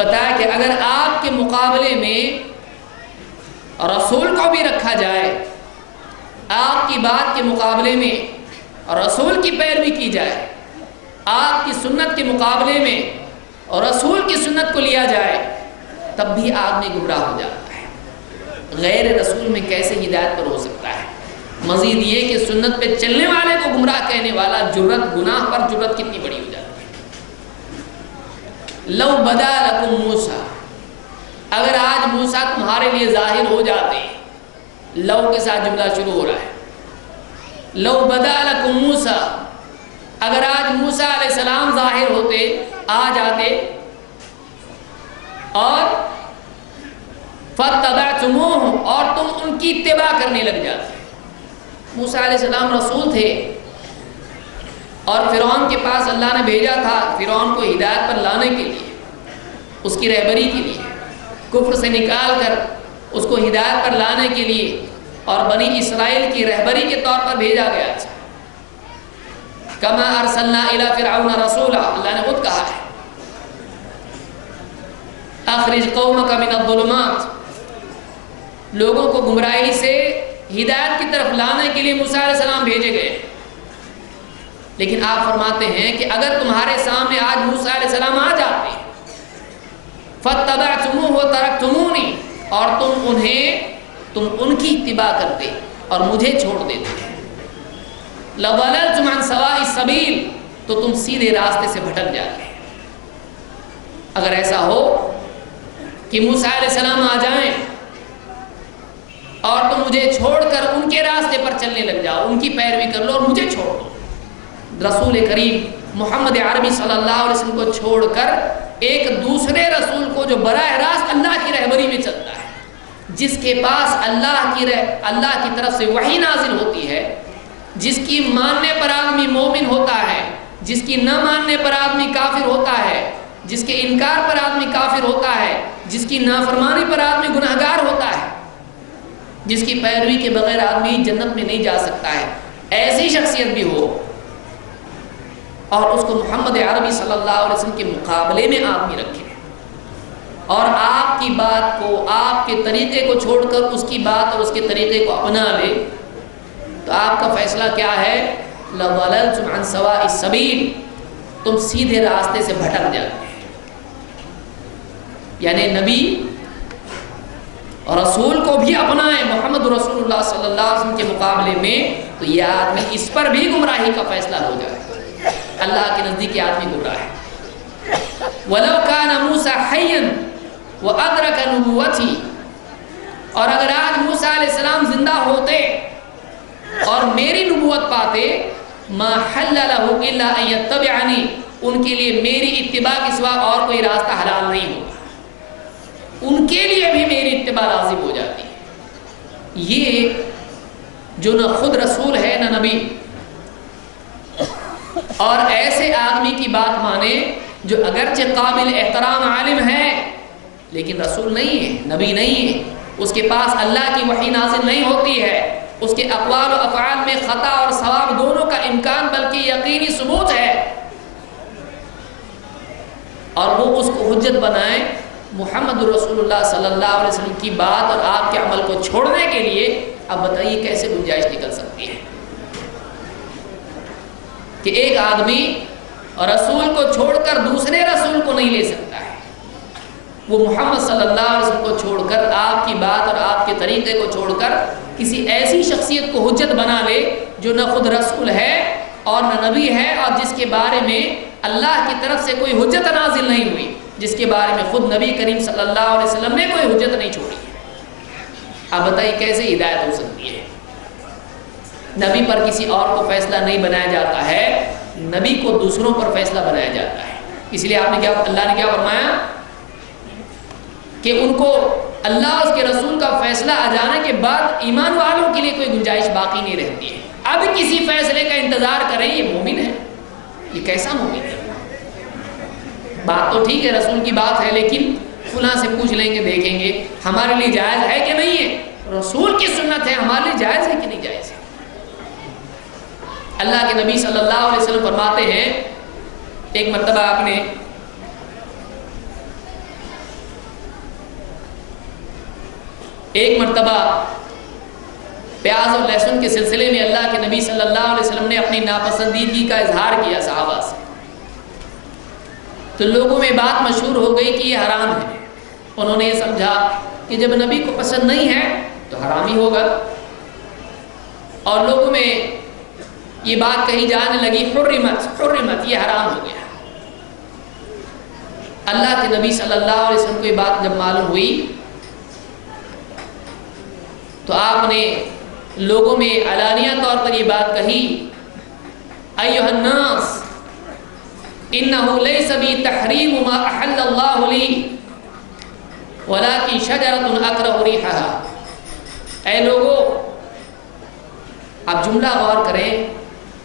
بتایا کہ اگر آپ کے مقابلے میں رسول کو بھی رکھا جائے، آپ کی بات کے مقابلے میں رسول کی پیروی کی جائے، آپ کی سنت کے مقابلے میں رسول کی سنت کو لیا جائے، تب بھی آدمی گمراہ ہو جاتا ہے۔ غیر رسول میں کیسے ہدایت پر ہو سکتا ہے؟ مزید یہ کہ سنت پہ چلنے والے کو گمراہ کہنے والا جرت، گناہ پر جرت کتنی بڑی ہو جاتی ہے۔ لو بدا لکم موسیٰ، اگر آج موسیٰ تمہارے لیے ظاہر ہو جاتے، لو کے ساتھ جملہ شروع ہو رہا ہے، لو بدا لکم موسیٰ، اگر آج موسیٰ علیہ السلام ظاہر ہوتے، آ جاتے، اور فَاتَّبَعْتُمُوهُ، اور تم ان کی اتباع کرنے لگ جاتے۔ موسیٰ علیہ السلام رسول تھے اور فرعون کے پاس اللہ نے بھیجا تھا فرعون کو ہدایت پر لانے کے لیے، اس کی رہبری کے لیے، کفر سے نکال کر اس کو ہدایت پر لانے کے لیے، اور بنی اسرائیل کی رہبری کے طور پر بھیجا گیا تھا۔ کما ارسلنا الی فرعون رسولا، اللہ نے خود کہا ہے اخرج قومک من الظلمات، لوگوں کو گمراہی سے ہدایت کی طرف لانے کے لیے موسیٰ علیہ السلام بھیجے گئے۔ لیکن آپ فرماتے ہیں کہ اگر تمہارے سامنے آج موسیٰ علیہ السلام آ جاتے فَاتَّبَعْتُمُوهُ وَتَرَكْتُمُونِي، اور تم انہیں تم ان کی اتباع کرتے اور مجھے چھوڑ دیتے، لَضَلَلْتُمْ عَنْ سَوَاءِ السَّبِيلِ، تو تم سیدھے راستے سے بھٹک جاتے۔ اگر ایسا ہو کہ موسیٰ علیہ السلام آ جائیں اور تم مجھے چھوڑ کر ان کے راستے پر چلنے لگ جاؤ، ان کی پیروی کر لو اور مجھے چھوڑ دو، رسول کریم محمد عربی صلی اللہ علیہ وسلم کو چھوڑ کر ایک دوسرے رسول کو جو براہ راست اللہ کی رہبری میں چلتا ہے، جس کے پاس اللہ کی طرف سے وحی نازل ہوتی ہے، جس کی ماننے پر آدمی مومن ہوتا ہے، جس کی نہ ماننے پر آدمی کافر ہوتا ہے، جس کے انکار پر آدمی کافر ہوتا ہے، جس کی نافرمانی پر آدمی گناہگار ہوتا ہے، جس کی پیروی کے بغیر آدمی جنت میں نہیں جا سکتا ہے، ایسی شخصیت بھی ہو اور اس کو محمد عربی صلی اللہ علیہ وسلم کے مقابلے میں آدمی رکھے اور آپ کی بات کو، آپ کے طریقے کو چھوڑ کر اس کی بات اور اس کے طریقے کو اپنا لے، تو آپ کا فیصلہ کیا ہے؟ لَضَلَلْتُمْ عَنْ سَوَاءِ السَّبِيلِ، تم سیدھے راستے سے بھٹک جاتے ہیں۔ یعنی نبی اور رسول کو بھی اپنائیں محمد رسول اللہ صلی اللہ علیہ وسلم کے مقابلے میں، تو یہ آدمی اس پر بھی گمراہی کا فیصلہ ہو جائے، اللہ کے نزدیک آدمی گمراہ ہے۔ وَلَوْ كَانَ مُوسَىٰ حَيًّا وَأَدْرَكَ نُبُوَّتِي، اور اگر آج موسیٰ علیہ السلام زندہ ہوتے اور میری نبوت پاتے، مَا حَلَّ لَهُ إِلَّا أَن يَتَّبِعَنِي، ان کے لیے میری اتباع کے سوا اور کوئی راستہ حلال نہیں ہوگا، ان کے لیے بھی میری اتباع لازم ہو جاتی ہے۔ یہ جو نہ خود رسول ہے نہ نبی، اور ایسے آدمی کی بات مانے جو اگرچہ قابل احترام عالم ہے لیکن رسول نہیں ہے، نبی نہیں ہے، اس کے پاس اللہ کی وحی نازل نہیں ہوتی ہے، اس کے اقوال و افعال میں خطا اور ثواب دونوں کا امکان بلکہ یقینی ثبوت ہے، اور وہ اس کو حجت بنائیں محمد رسول اللہ صلی اللہ علیہ وسلم کی بات اور آپ کے عمل کو چھوڑنے کے لیے، اب بتائیے کیسے گنجائش نکل سکتی ہے کہ ایک آدمی رسول کو چھوڑ کر دوسرے رسول کو نہیں لے سکتا ہے، وہ محمد صلی اللہ علیہ وسلم کو چھوڑ کر، آپ کی بات اور آپ کے طریقے کو چھوڑ کر کسی ایسی شخصیت کو حجت بنا لے جو نہ خود رسول ہے اور نہ نبی ہے، اور جس کے بارے میں اللہ کی طرف سے کوئی حجت نازل نہیں ہوئی، جس کے بارے میں خود نبی کریم صلی اللہ علیہ وسلم نے کوئی حجت نہیں چھوڑی۔ آپ بتائیے کیسے ہدایت ہو سکتی ہے؟ نبی پر کسی اور کو فیصلہ نہیں بنایا جاتا ہے، نبی کو دوسروں پر فیصلہ بنایا جاتا ہے۔ اس لیے اللہ نے کیا فرمایا کہ ان کو اللہ اس کے رسول کا فیصلہ آ جانے کے بعد ایمان والوں کے لیے کوئی گنجائش باقی نہیں رہتی ہے، اب کسی فیصلے کا انتظار کریں، یہ مومن ہے؟ یہ کیسا مومن ہے؟ بات تو ٹھیک ہے، رسول کی بات ہے، لیکن فلاں سے پوچھ لیں گے، دیکھیں گے ہمارے لیے جائز ہے کہ نہیں ہے، رسول کی سنت ہے، ہمارے لیے جائز ہے کہ نہیں جائز ہے۔ اللہ کے نبی صلی اللہ علیہ وسلم فرماتے ہیں، ایک مرتبہ پیاز اور لہسن کے سلسلے میں اللہ کے نبی صلی اللہ علیہ وسلم نے اپنی ناپسندیدگی کا اظہار کیا صحابہ سے، تو لوگوں میں بات مشہور ہو گئی کہ یہ حرام ہے۔ انہوں نے یہ سمجھا کہ جب نبی کو پسند نہیں ہے تو حرام ہی ہوگا، اور لوگوں میں یہ بات کہی جانے لگی حرمت، یہ حرام ہو گیا۔ اللہ کے نبی صلی اللہ علیہ وسلم کو یہ بات جب معلوم ہوئی تو آپ نے لوگوں میں علانیہ طور پر یہ بات کہی، ایھا الناس انہ لیس بی تحریم ما احل اللہ لی ولکن شجرۃ اکرہ ریحھا۔ اے لوگو، آپ جملہ غور کریں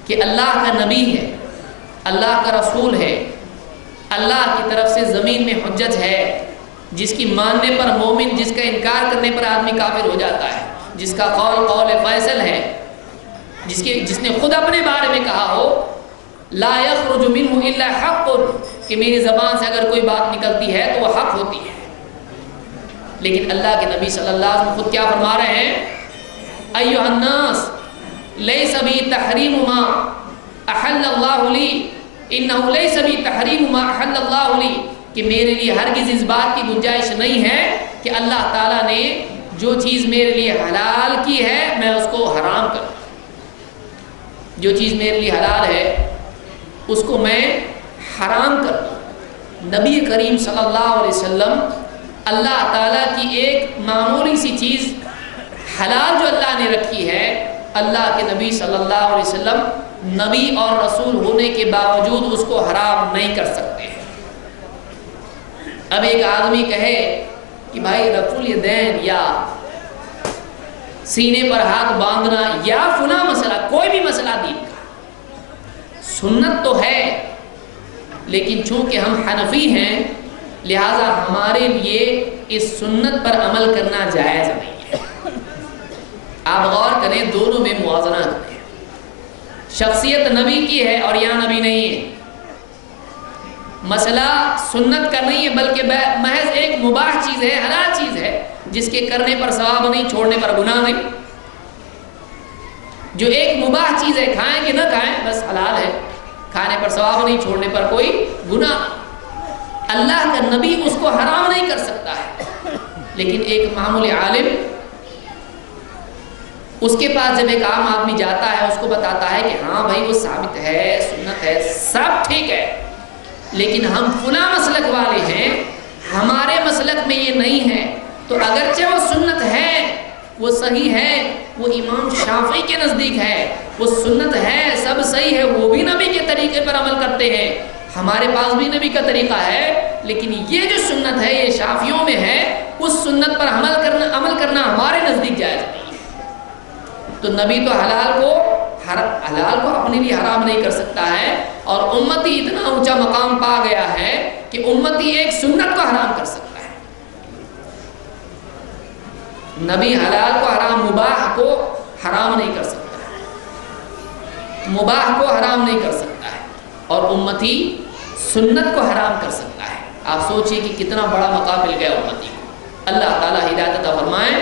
کہ اللہ کا نبی ہے، اللہ کا رسول ہے، اللہ کی طرف سے زمین میں حجت ہے، جس کی ماننے پر مومن، جس کا انکار کرنے پر آدمی کافر ہو جاتا ہے، جس کا قول قول فیصل ہے، جس نے خود اپنے بارے میں کہا ہو لا یخرج منہ الا حق، کہ میری زبان سے اگر کوئی بات نکلتی ہے تو وہ حق ہوتی ہے۔ لیکن اللہ کے نبی صلی اللہ علیہ وسلم خود کیا فرما رہے ہیں، ایھا الناس لیس بی تحریم ما احل اللہ لی انہ لیس بی تحریم ما احل اللہ لی، کہ میرے لیے ہرگز اس بات کی گنجائش نہیں ہے کہ اللہ تعالیٰ نے جو چیز میرے لیے حلال کی ہے میں اس کو حرام کروں، جو چیز میرے لیے حلال ہے اس کو میں حرام کر دوں۔ نبی کریم صلی اللہ علیہ وسلم اللہ تعالیٰ کی ایک معمولی سی چیز حلال جو اللہ نے رکھی ہے، اللہ کے نبی صلی اللہ علیہ وسلم نبی اور رسول ہونے کے باوجود اس کو حرام نہیں کر سکتے ہیں۔ اب ایک آدمی کہے کہ بھائی رفع الیدین یا سینے پر ہاتھ باندھنا یا فلاں مسئلہ، کوئی بھی مسئلہ دین کا سنت تو ہے، لیکن چونکہ ہم حنفی ہیں لہذا ہمارے لیے اس سنت پر عمل کرنا جائز نہیں ہے۔ آپ غور کریں، دونوں میں موازنہ کریں۔ شخصیت نبی کی ہے اور یہاں نبی نہیں ہے، مسئلہ سنت کا نہیں ہے بلکہ محض ایک مباح چیز ہے، حلال چیز ہے، جس کے کرنے پر ثواب نہیں، چھوڑنے پر گناہ نہیں۔ جو ایک مباح چیز ہے، کھائیں کہ نہ کھائیں بس حلال ہے، کھانے پر ثواب نہیں، چھوڑنے پر کوئی گناہ نہیں۔ اللہ کا نبی اس کو حرام نہیں کر سکتا ہے، لیکن ایک معمولی عالم اس کے پاس جب ایک عام آدمی جاتا ہے اس کو بتاتا ہے کہ ہاں بھائی وہ ثابت ہے، سنت ہے، سب ٹھیک ہے، لیکن ہم فلاں مسلک والے ہیں، ہمارے مسلک میں یہ نہیں ہے، تو اگرچہ وہ سنت ہے، وہ صحیح ہے، وہ امام شافعی کے نزدیک ہے، وہ سنت ہے، سب صحیح ہے، وہ بھی نبی کے طریقے پر عمل کرتے ہیں، ہمارے پاس بھی نبی کا طریقہ ہے، لیکن یہ جو سنت ہے یہ شافعیوں میں ہے، اس سنت پر عمل کرنا ہمارے نزدیک جائز نہیں ہے۔ تو نبی تو حلال کو اپنے لیے حرام نہیں کر سکتا ہے، اور امتی اتنا اونچا مقام پا گیا ہے کہ امتی ایک سنت کو حرام کر سکتا ہے۔ نبی حلال کو حرام، مباح کو حرام نہیں کر سکتا ہے، مباح کو حرام نہیں کر سکتا ہے، اور امتی سنت کو حرام کر سکتا ہے۔ آپ سوچئے کہ کتنا بڑا مقام مل گیا امتی کو۔ اللہ تعالیٰ ہدایت عطا فرمائے،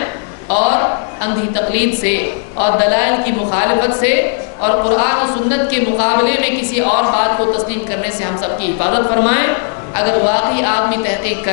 اور اندھی تقلید سے اور دلائل کی مخالفت سے اور قرآن و سنت کے مقابلے میں کسی اور بات کو تسلیم کرنے سے ہم سب کی حفاظت فرمائیں۔ اگر واقعی آدمی تحقیق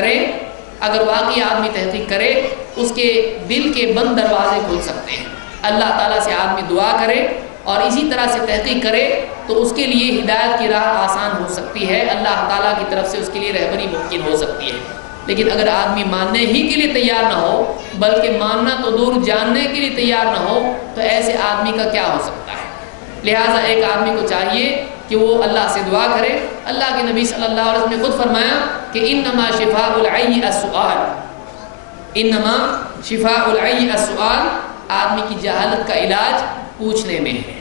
کرے اس کے دل کے بند دروازے کھل سکتے ہیں۔ اللہ تعالیٰ سے آدمی دعا کرے اور اسی طرح سے تحقیق کرے تو اس کے لیے ہدایت کی راہ آسان ہو سکتی ہے، اللہ تعالیٰ کی طرف سے اس کے لیے رہبری ممکن ہو سکتی ہے۔ لیکن اگر آدمی ماننے ہی کے لیے تیار نہ ہو، بلکہ ماننا تو دور جاننے کے لیے تیار نہ ہو، تو ایسے آدمی کا کیا ہو سکتا ہے؟ لہٰذا ایک آدمی کو چاہیے کہ وہ اللہ سے دعا کرے۔ اللہ کے نبی صلی اللہ علیہ وسلم نے خود فرمایا کہ انما شفاء العی السؤال، انما شفاء العی السؤال، آدمی کی جہالت کا علاج پوچھنے میں ہے۔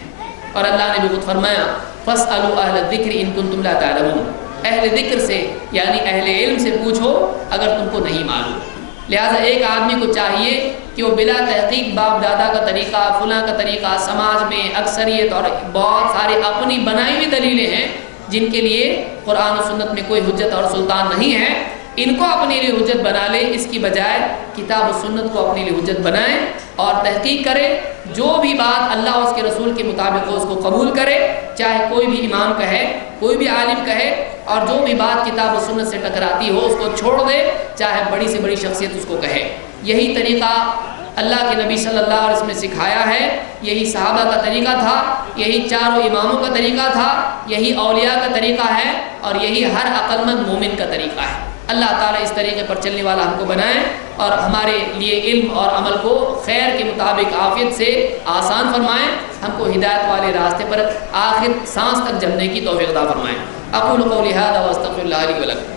اور اللہ نے بھی خود فرمایا فاسألوا اہل الذکر ان کنتم لا تعلمون، اہل ذکر سے یعنی اہل علم سے پوچھو اگر تم کو نہیں معلوم۔ لہٰذا ایک آدمی کو چاہیے کہ وہ بلا تحقیق باپ دادا کا طریقہ، فلاں کا طریقہ، سماج میں اکثریت اور بہت سارے اپنی بنائی ہوئی دلیلیں ہیں جن کے لیے قرآن و سنت میں کوئی حجت اور سلطان نہیں ہے، ان کو اپنے لیے حجت بنا لے، اس کی بجائے کتاب و سنت کو اپنے لیے حجت بنائیں اور تحقیق کرے۔ جو بھی بات اللہ اور اس کے رسول کے مطابق ہو اس کو قبول کرے، چاہے کوئی بھی امام کہے، کوئی بھی عالم کہے، اور جو بھی بات کتاب و سنت سے ٹکراتی ہو اس کو چھوڑ دے، چاہے بڑی سے بڑی شخصیت اس کو کہے۔ یہی طریقہ اللہ کے نبی صلی اللہ علیہ وسلم نے سکھایا ہے، یہی صحابہ کا طریقہ تھا، یہی چاروں اماموں کا طریقہ تھا، یہی اولیاء کا طریقہ ہے، اور یہی ہر عقل مند مومن کا طریقہ ہے۔ اللہ تعالیٰ اس طریقے پر چلنے والا ہم کو بنائے اور ہمارے لیے علم اور عمل کو خیر کے مطابق عافیت سے آسان فرمائیں، ہم کو ہدایت والے راستے پر آخر سانس تک جمنے کی توفیق عطا فرمائیں۔ اقول قولی ھذا واستغفر اللہ لی ولکم۔